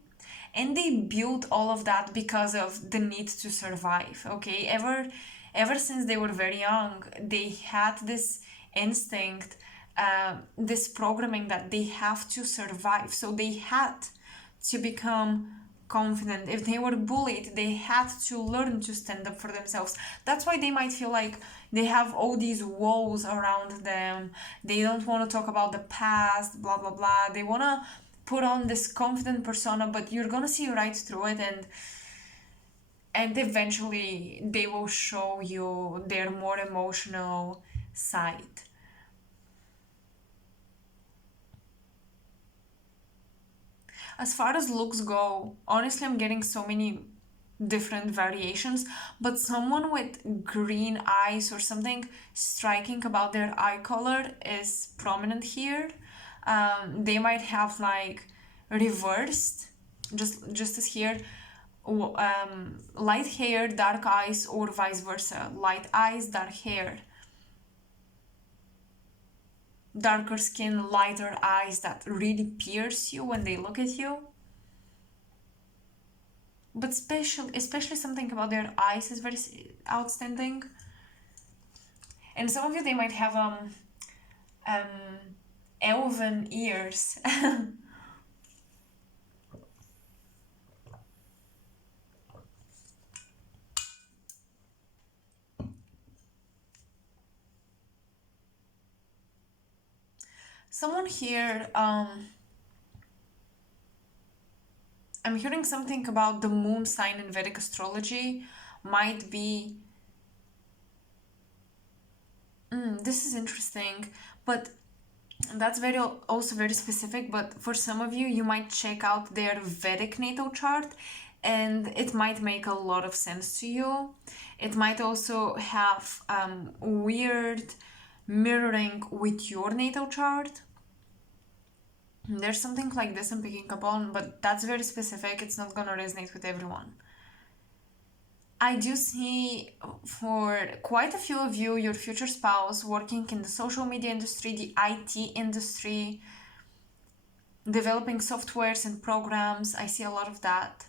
and they built all of that because of the need to survive. Okay, ever since they were very young, they had this instinct, this programming that they have to survive. So they had to become confident. If they were bullied, they had to learn to stand up for themselves. That's why they might feel like they have all these walls around them. They don't want to talk about the past, blah blah blah. They want to put on this confident persona, but you're gonna see right through it, and eventually they will show you their more emotional side. As far as looks go, honestly, I'm getting so many different variations, but someone with green eyes or something striking about their eye color is prominent here. They might have like reversed, just as here, light hair, dark eyes, or vice versa. Light eyes, dark hair. Darker skin, lighter eyes that really pierce you when they look at you. But especially something about their eyes is very outstanding. And some of you, they might have elven ears. Someone here, I'm hearing something about the moon sign in Vedic astrology might be. This is interesting, but that's also very specific. But for some of you, you might check out their Vedic natal chart, and it might make a lot of sense to you. It might also have weird mirroring with your natal chart. There's something like this I'm picking up on, but that's very specific. It's not gonna resonate with everyone. I do see for quite a few of you, your future spouse working in the social media industry, the IT industry, developing softwares and programs. I see a lot of that.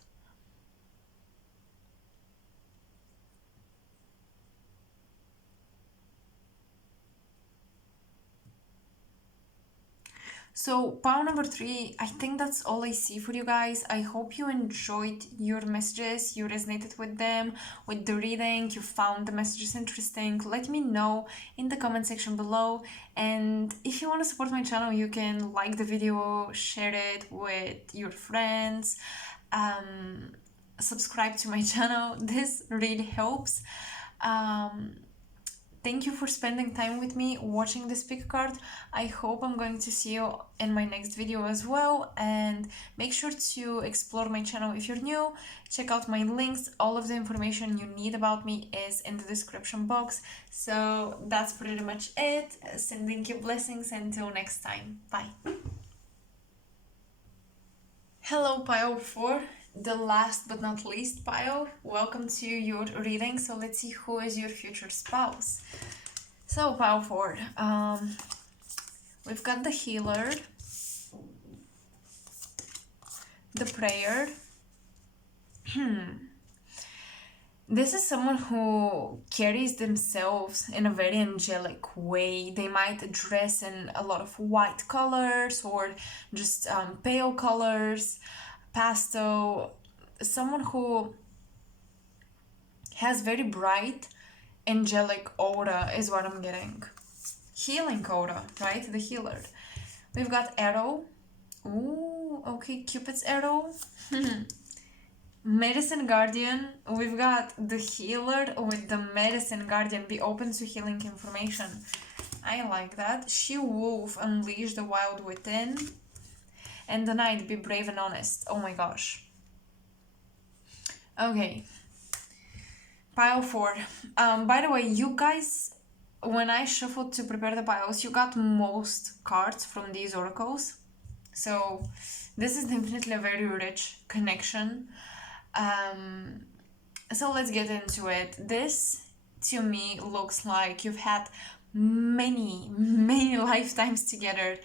So pile number 3, I think that's all I see for you guys. I hope you enjoyed your messages, you resonated with them, with the reading, you found the messages interesting. Let me know in the comment section below. And if you want to support my channel, you can like the video, share it with your friends, subscribe to my channel. This really helps. Thank you for spending time with me watching this pick card. I hope I'm going to see you in my next video as well. And make sure to explore my channel if you're new. Check out my links. All of the information you need about me is in the description box. So that's pretty much it. Sending you blessings until next time. Bye. Hello, pile 4. The last but not least pile. Welcome to your reading. So let's see who is your future spouse. So pile 4, we've got the healer, the prayer. This is someone who carries themselves in a very angelic way. They might dress in a lot of white colors or just pale colors, pastel. Someone who has very bright angelic aura is what I'm getting. Healing aura, right? The healer. We've got arrow. Ooh, okay, Cupid's arrow. Medicine Guardian, we've got the healer with the Medicine Guardian. Be open to healing information. I like that. She wolf, unleash the wild within. And the Knight, be brave and honest. Oh my gosh. Okay. Pile 4. By the way, you guys, when I shuffled to prepare the piles, you got most cards from these oracles. So this is definitely a very rich connection. So let's get into it. This, to me, looks like you've had many lifetimes together.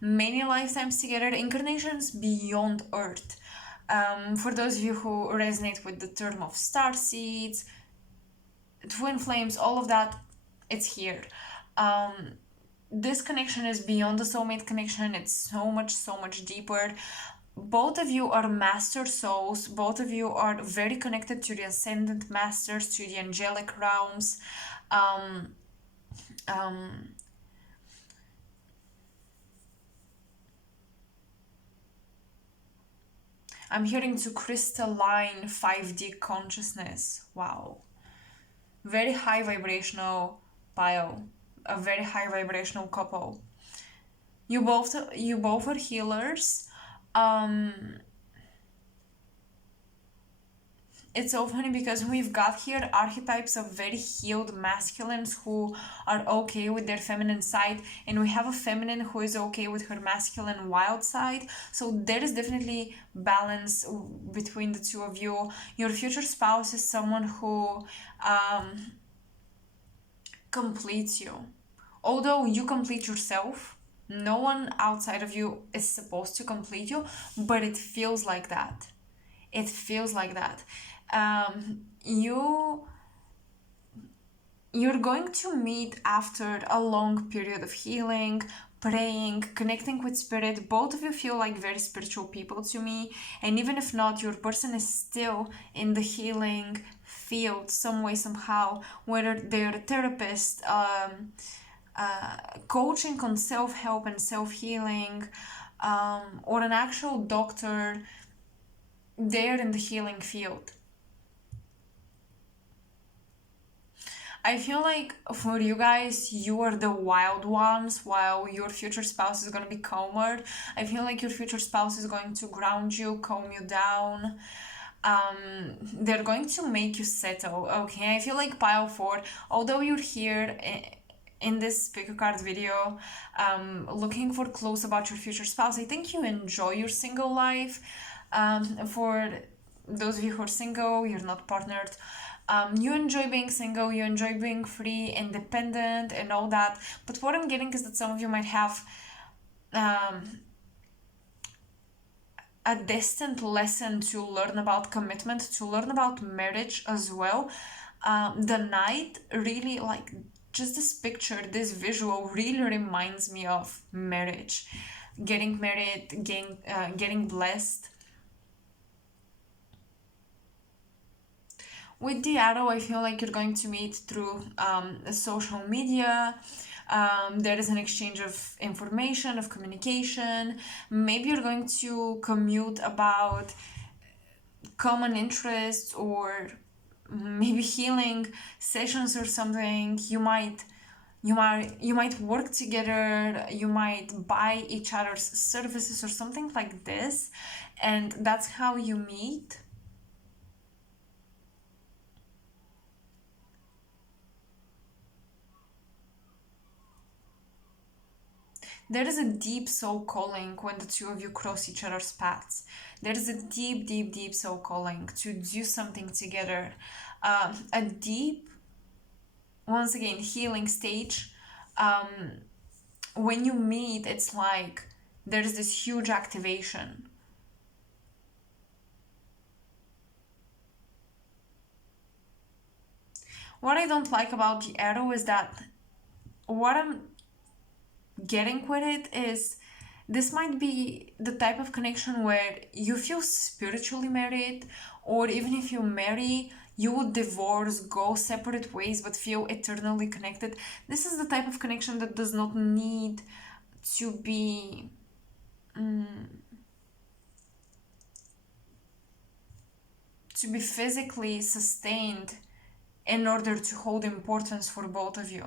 Many lifetimes together, incarnations beyond Earth. For those of you who resonate with the term of star seeds, twin flames, all of that, it's here. This connection is beyond the soulmate connection. It's so much deeper. Both of you are master souls. Both of you are very connected to the ascendant masters, to the angelic realms. I'm hearing to crystalline 5D consciousness. Wow. Very high vibrational pile. A very high vibrational couple. You both are healers. It's so funny because we've got here archetypes of very healed masculines who are okay with their feminine side, and we have a feminine who is okay with her masculine wild side. So there is definitely balance between the two of you. Your future spouse is someone who completes you. Although you complete yourself, no one outside of you is supposed to complete you, but it feels like that. It feels like that. You're going to meet after a long period of healing, praying, connecting with spirit. Both of you feel like very spiritual people to me, and even if not, your person is still in the healing field some way, somehow, whether they're a therapist, coaching on self-help and self-healing, or an actual doctor. They're in the healing field. I feel like for you guys, you are the wild ones, while your future spouse is gonna be calmer. I feel like your future spouse is going to ground you, calm you down. They're going to make you settle. Okay, I feel like pile 4, although you're here in this pick a card video, looking for clues about your future spouse, I think you enjoy your single life. For those of you who are single, you're not partnered, you enjoy being single, you enjoy being free, independent, and all that. But what I'm getting is that some of you might have a distant lesson to learn about commitment, to learn about marriage as well. The Knight really, like, just this picture, this visual really reminds me of marriage. Getting married, getting blessed. With the arrow, I feel like you're going to meet through social media. There is an exchange of information, of communication. Maybe you're going to commute about common interests, or maybe healing sessions or something. You might work together, you might buy each other's services or something like this, and that's how you meet. There is a deep soul calling when the two of you cross each other's paths. There is a deep soul calling to do something together. A deep, once again, healing stage. When you meet, it's like there's this huge activation. What I don't like about the arrow is that what I'm getting with it is this might be the type of connection where you feel spiritually married, or even if you marry, you would divorce, go separate ways, but feel eternally connected. This is the type of connection that does not need to be to be physically sustained in order to hold importance for both of you.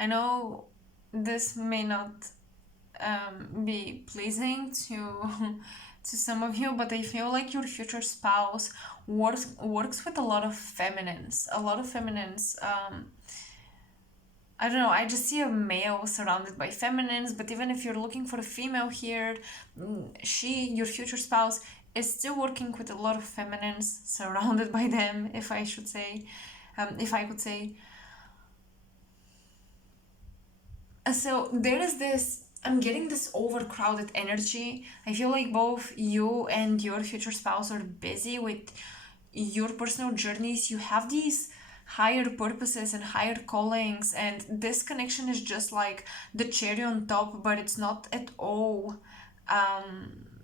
I know this may not be pleasing to to some of you, but I feel like your future spouse works with a lot of feminines. A lot of feminines. I don't know. I just see a male surrounded by feminines, but even if you're looking for a female here, your future spouse, is still working with a lot of feminines surrounded by them. If I should say, if I could say. So there is this, I'm getting this overcrowded energy. I feel like both you and your future spouse are busy with your personal journeys. You have these higher purposes and higher callings, and this connection is just like the cherry on top, but it's not at all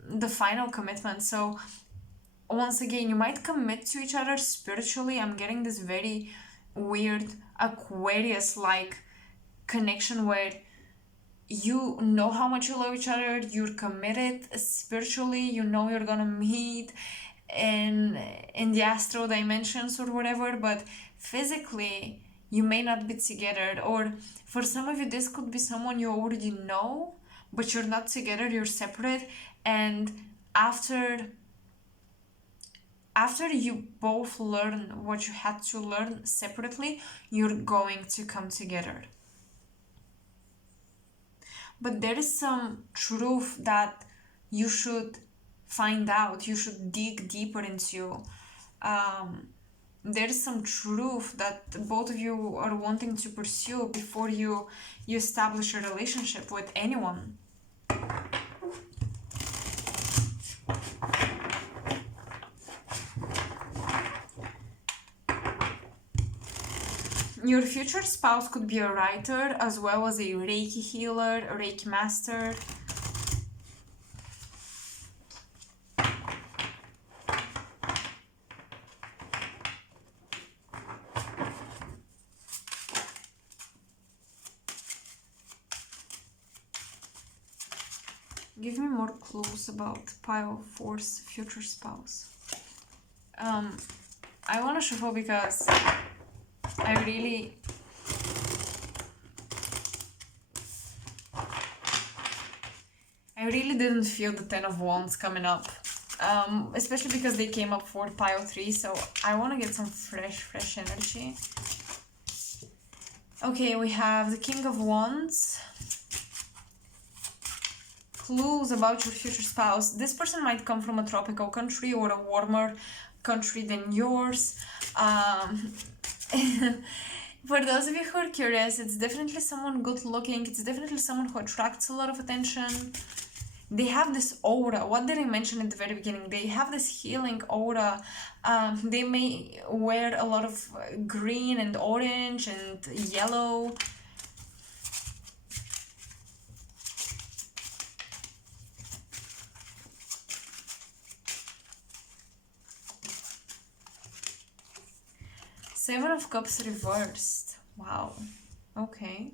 the final commitment. So once again, you might commit to each other spiritually. I'm getting this very weird Aquarius like connection where you know how much you love each other, you're committed spiritually, you know you're gonna meet in the astral dimensions or whatever, but physically you may not be together. Or for some of you, this could be someone you already know, but you're not together, you're separate, and after you both learn what you had to learn separately, you're going to come together. But there is some truth that you should find out, you should dig deeper into. There is some truth that both of you are wanting to pursue before you establish a relationship with anyone. Your future spouse could be a writer as well as a Reiki healer, a Reiki master. Give me more clues about Pile of Force future spouse. I want to shuffle because I really didn't feel the Ten of Wands coming up, especially because they came up for pile 3, so I want to get some fresh energy. Okay, we have the King of Wands. Clues about your future spouse. This person might come from a tropical country or a warmer country than yours. For those of you who are curious, it's definitely someone good looking. It's definitely someone who attracts a lot of attention. They have this aura. What did I mention at the very beginning? They have this healing aura. They may wear a lot of green and orange and yellow. Seven of Cups reversed. Wow. Okay.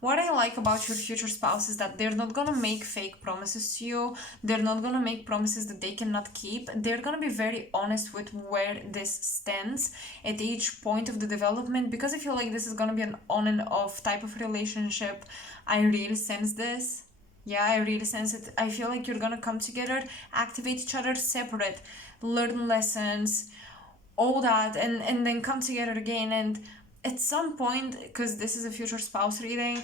What I like about your future spouse is that they're not gonna make fake promises to you. They're not gonna make promises that they cannot keep. They're gonna be very honest with where this stands at each point of the development, because I feel like this is gonna be an on and off type of relationship. I really sense this. Yeah, I really sense it. I feel like you're gonna come together, activate each other separate, learn lessons, all that, and then come together again. And at some point, because this is a future spouse reading,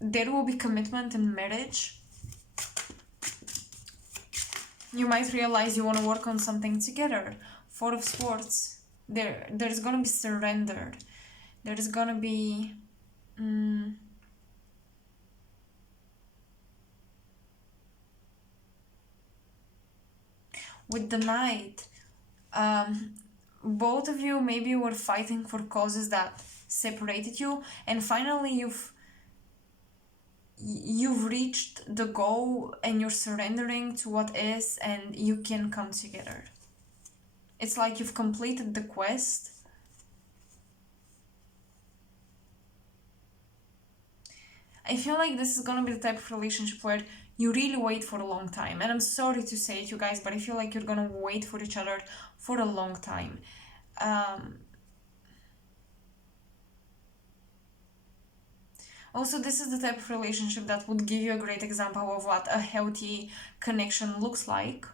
there will be commitment in marriage. You might realize you want to work on something together. Four of Swords. There's gonna be surrender. There's gonna be with the Knight, both of you maybe were fighting for causes that separated you, and finally you've reached the goal and you're surrendering to what is, and you can come together. It's like you've completed the quest. I feel like this is gonna be the type of relationship where you really wait for a long time. And I'm sorry to say it, you guys, but I feel like you're gonna wait for each other for a long time. Also, this is the type of relationship that would give you a great example of what a healthy connection looks like.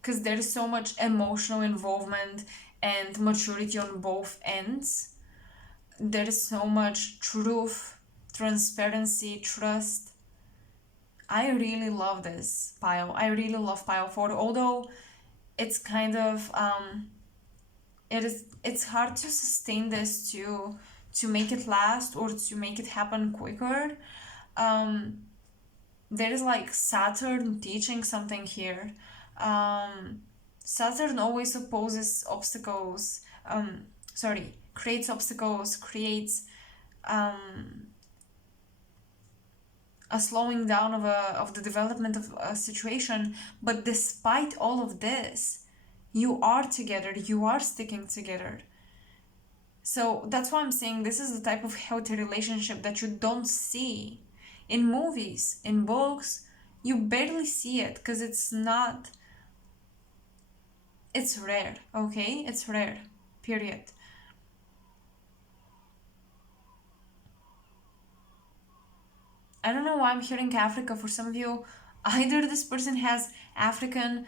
Because there is so much emotional involvement and maturity on both ends. There is so much truth, transparency, trust. I really love this pile. I really love pile 4, although it's kind of it's hard to sustain this to make it last or to make it happen quicker. There is like Saturn teaching something here. Saturn always opposes obstacles. Creates obstacles, creates a slowing down of the development of a situation. But despite all of this, you are together, you are sticking together. So that's why I'm saying this is the type of healthy relationship that you don't see in movies, in books. You barely see it because it's rare, okay? It's rare, period. I don't know why I'm hearing Africa for some of you. Either this person has African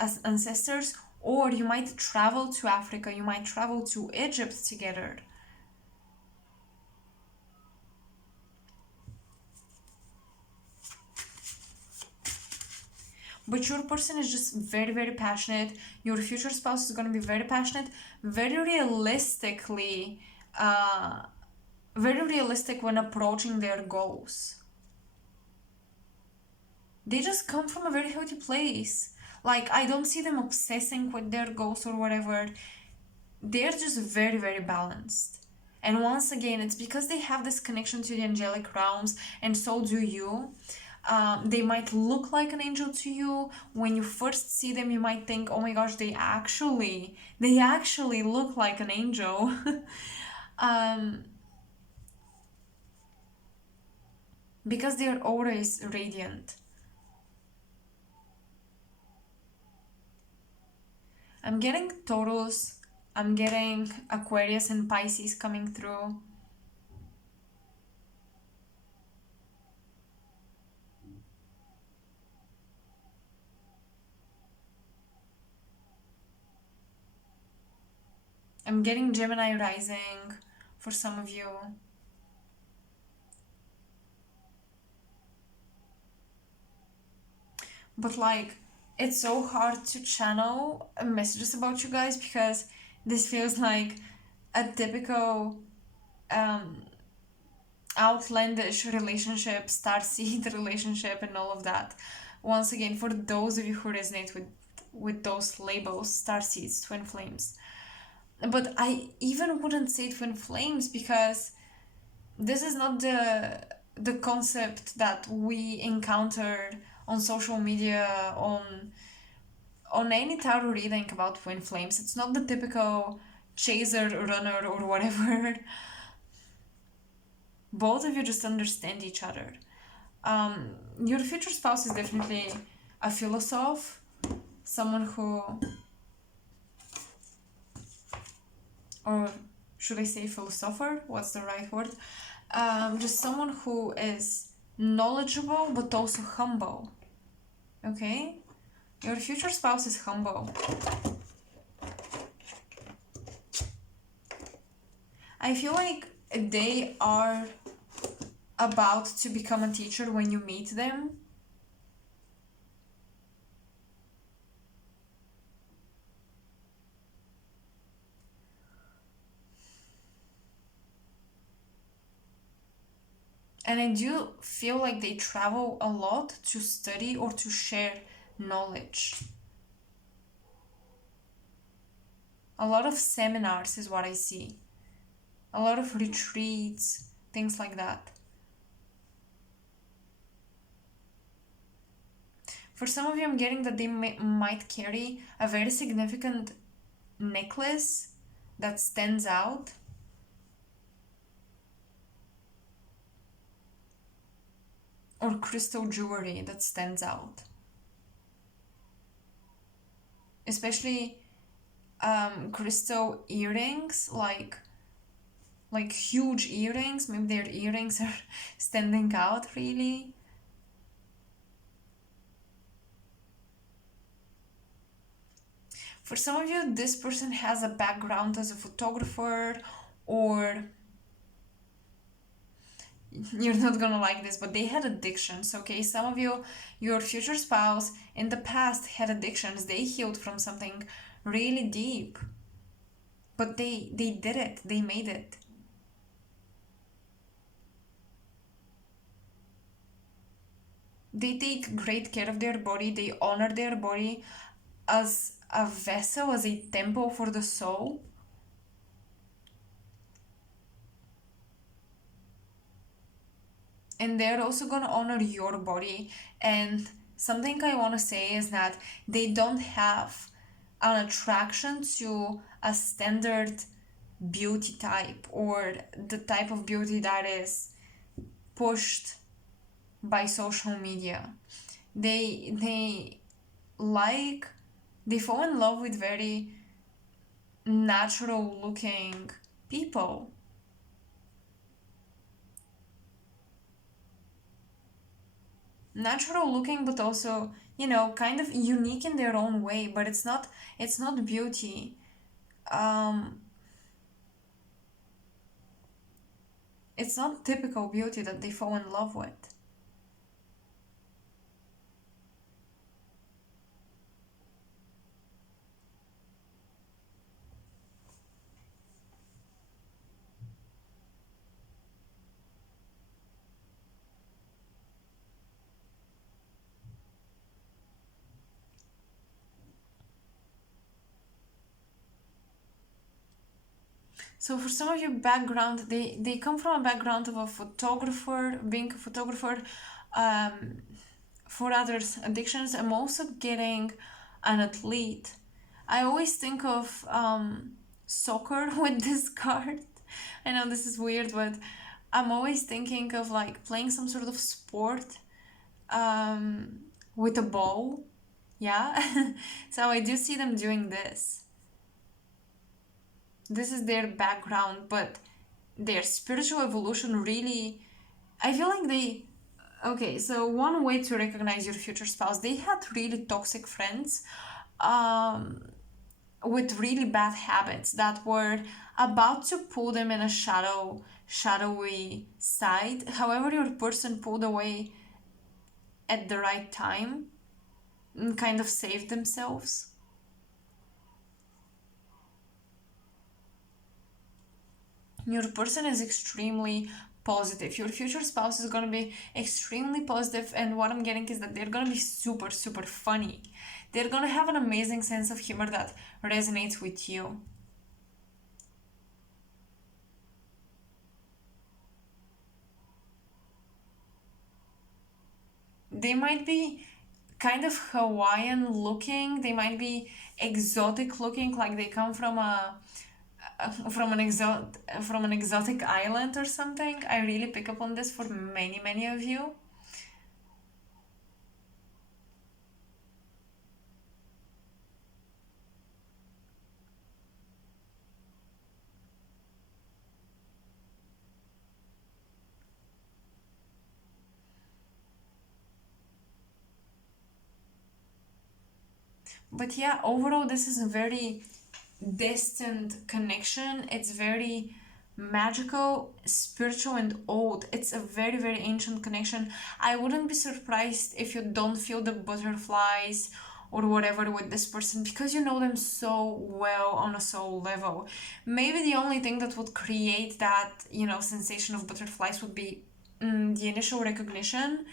as ancestors, or you might travel to Africa, you might travel to Egypt together. But your person is just very, very passionate. Your future spouse is going to be very passionate, very realistically, very realistic when approaching their goals. They just come from a very healthy place. Like, I don't see them obsessing with their goals or whatever. They're just very, very balanced. And once again, it's because they have this connection to the angelic realms, and so do you. They might look like an angel to you. When you first see them, you might think, oh my gosh, they actually look like an angel. Because their aura is radiant. I'm getting Taurus, I'm getting Aquarius and Pisces coming through. I'm getting Gemini rising for some of you. But like, it's so hard to channel messages about you guys because this feels like a typical outlandish relationship, starseed relationship, and all of that. Once again, for those of you who resonate with those labels, starseeds, twin flames. But I even wouldn't say twin flames because this is not the concept that we encountered on social media, on any tarot reading about twin flames. It's not the typical chaser, runner, or whatever. Both of you just understand each other. Your future spouse is definitely a philosopher, someone who, or should I say philosopher? What's the right word? Just someone who is knowledgeable but also humble. Okay? Your future spouse is humble. I feel like they are about to become a teacher when you meet them. And I do feel like they travel a lot to study or to share knowledge. A lot of seminars is what I see. A lot of retreats, things like that. For some of you, I'm getting that they might carry a very significant necklace that stands out. Or crystal jewelry that stands out. Especially crystal earrings, like huge earrings. Maybe their earrings are standing out really. For some of you, this person has a background as a photographer, or you're not gonna like this, but they had addictions. Okay, some of you, your future spouse in the past had addictions. They healed from something really deep, but they did it. They made it. They take great care of their body. They honor their body as a vessel, as a temple for the soul. And they're also going to honor your body. And something I want to say is that they don't have an attraction to a standard beauty type, or the type of beauty that is pushed by social media. They like, they fall in love with very natural looking people. Natural looking, but also, kind of unique in their own way, but it's not beauty. um it's not typical beauty that they fall in love with. So for some of you, background, they come from a background of a photographer, being a photographer. um for others, addictions, I'm also getting an athlete. I always think of soccer with this card. I know this is weird, but I'm always thinking of like playing some sort of sport um, with a ball. Yeah. So I do see them doing this. This is their background, but their spiritual evolution really, I feel like they. Okay, so one way to recognize your future spouse, they had really toxic friends um, with really bad habits that were about to pull them in a shadowy side. However, your person pulled away at the right time and kind of saved themselves. Your person is extremely positive. Your future spouse is going to be extremely positive, and what I'm getting is that they're going to be super, super funny. They're going to have an amazing sense of humor that resonates with you. They might be kind of Hawaiian looking, they might be exotic looking, like they come from a from an exotic island or something. I really pick up on this for many of you. But yeah, overall, this is a very distant connection. It's very magical, spiritual, and old. It's a very ancient connection. I wouldn't be surprised if you don't feel the butterflies or whatever with this person, because you know them so well on a soul level. Maybe the only thing that would create that, sensation of butterflies would be the initial recognition.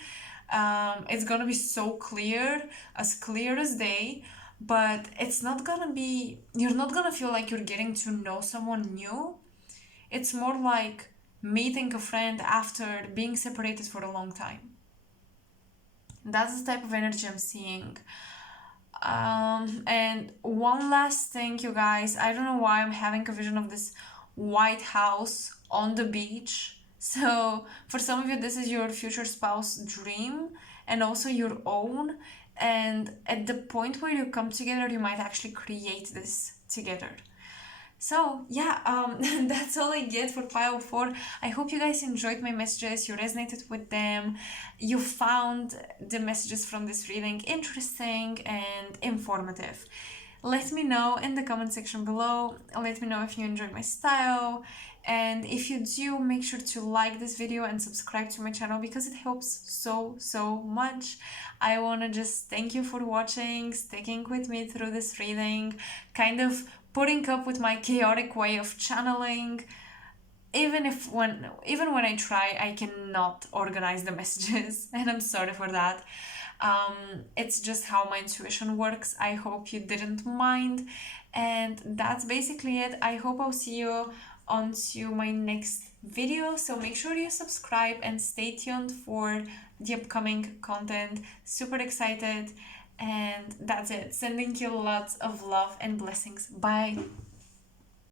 It's gonna be so clear as day, but it's not gonna be, you're not gonna feel like you're getting to know someone new. It's more like meeting a friend after being separated for a long time. That's the type of energy I'm seeing. And one last thing, you guys, I don't know why I'm having a vision of this white house on the beach. So, for some of you, this is your future spouse dream and also your own. And at the point where you come together, you might actually create this together. So yeah, that's all I get for pile 4. I hope you guys enjoyed my messages, you resonated with them, you found the messages from this reading interesting and informative. Let me know in the comment section below. Let me know if you enjoyed my style. And if you do, make sure to like this video and subscribe to my channel because it helps so much. I want to just thank you for watching, sticking with me through this reading, kind of putting up with my chaotic way of channeling. Even when I try, I cannot organize the messages, and I'm sorry for that. It's just how my intuition works. I hope you didn't mind, and that's basically it. I hope I'll see you on to my next video, so make sure you subscribe and stay tuned for the upcoming content. Super excited, and that's it. Sending you lots of love and blessings. Bye.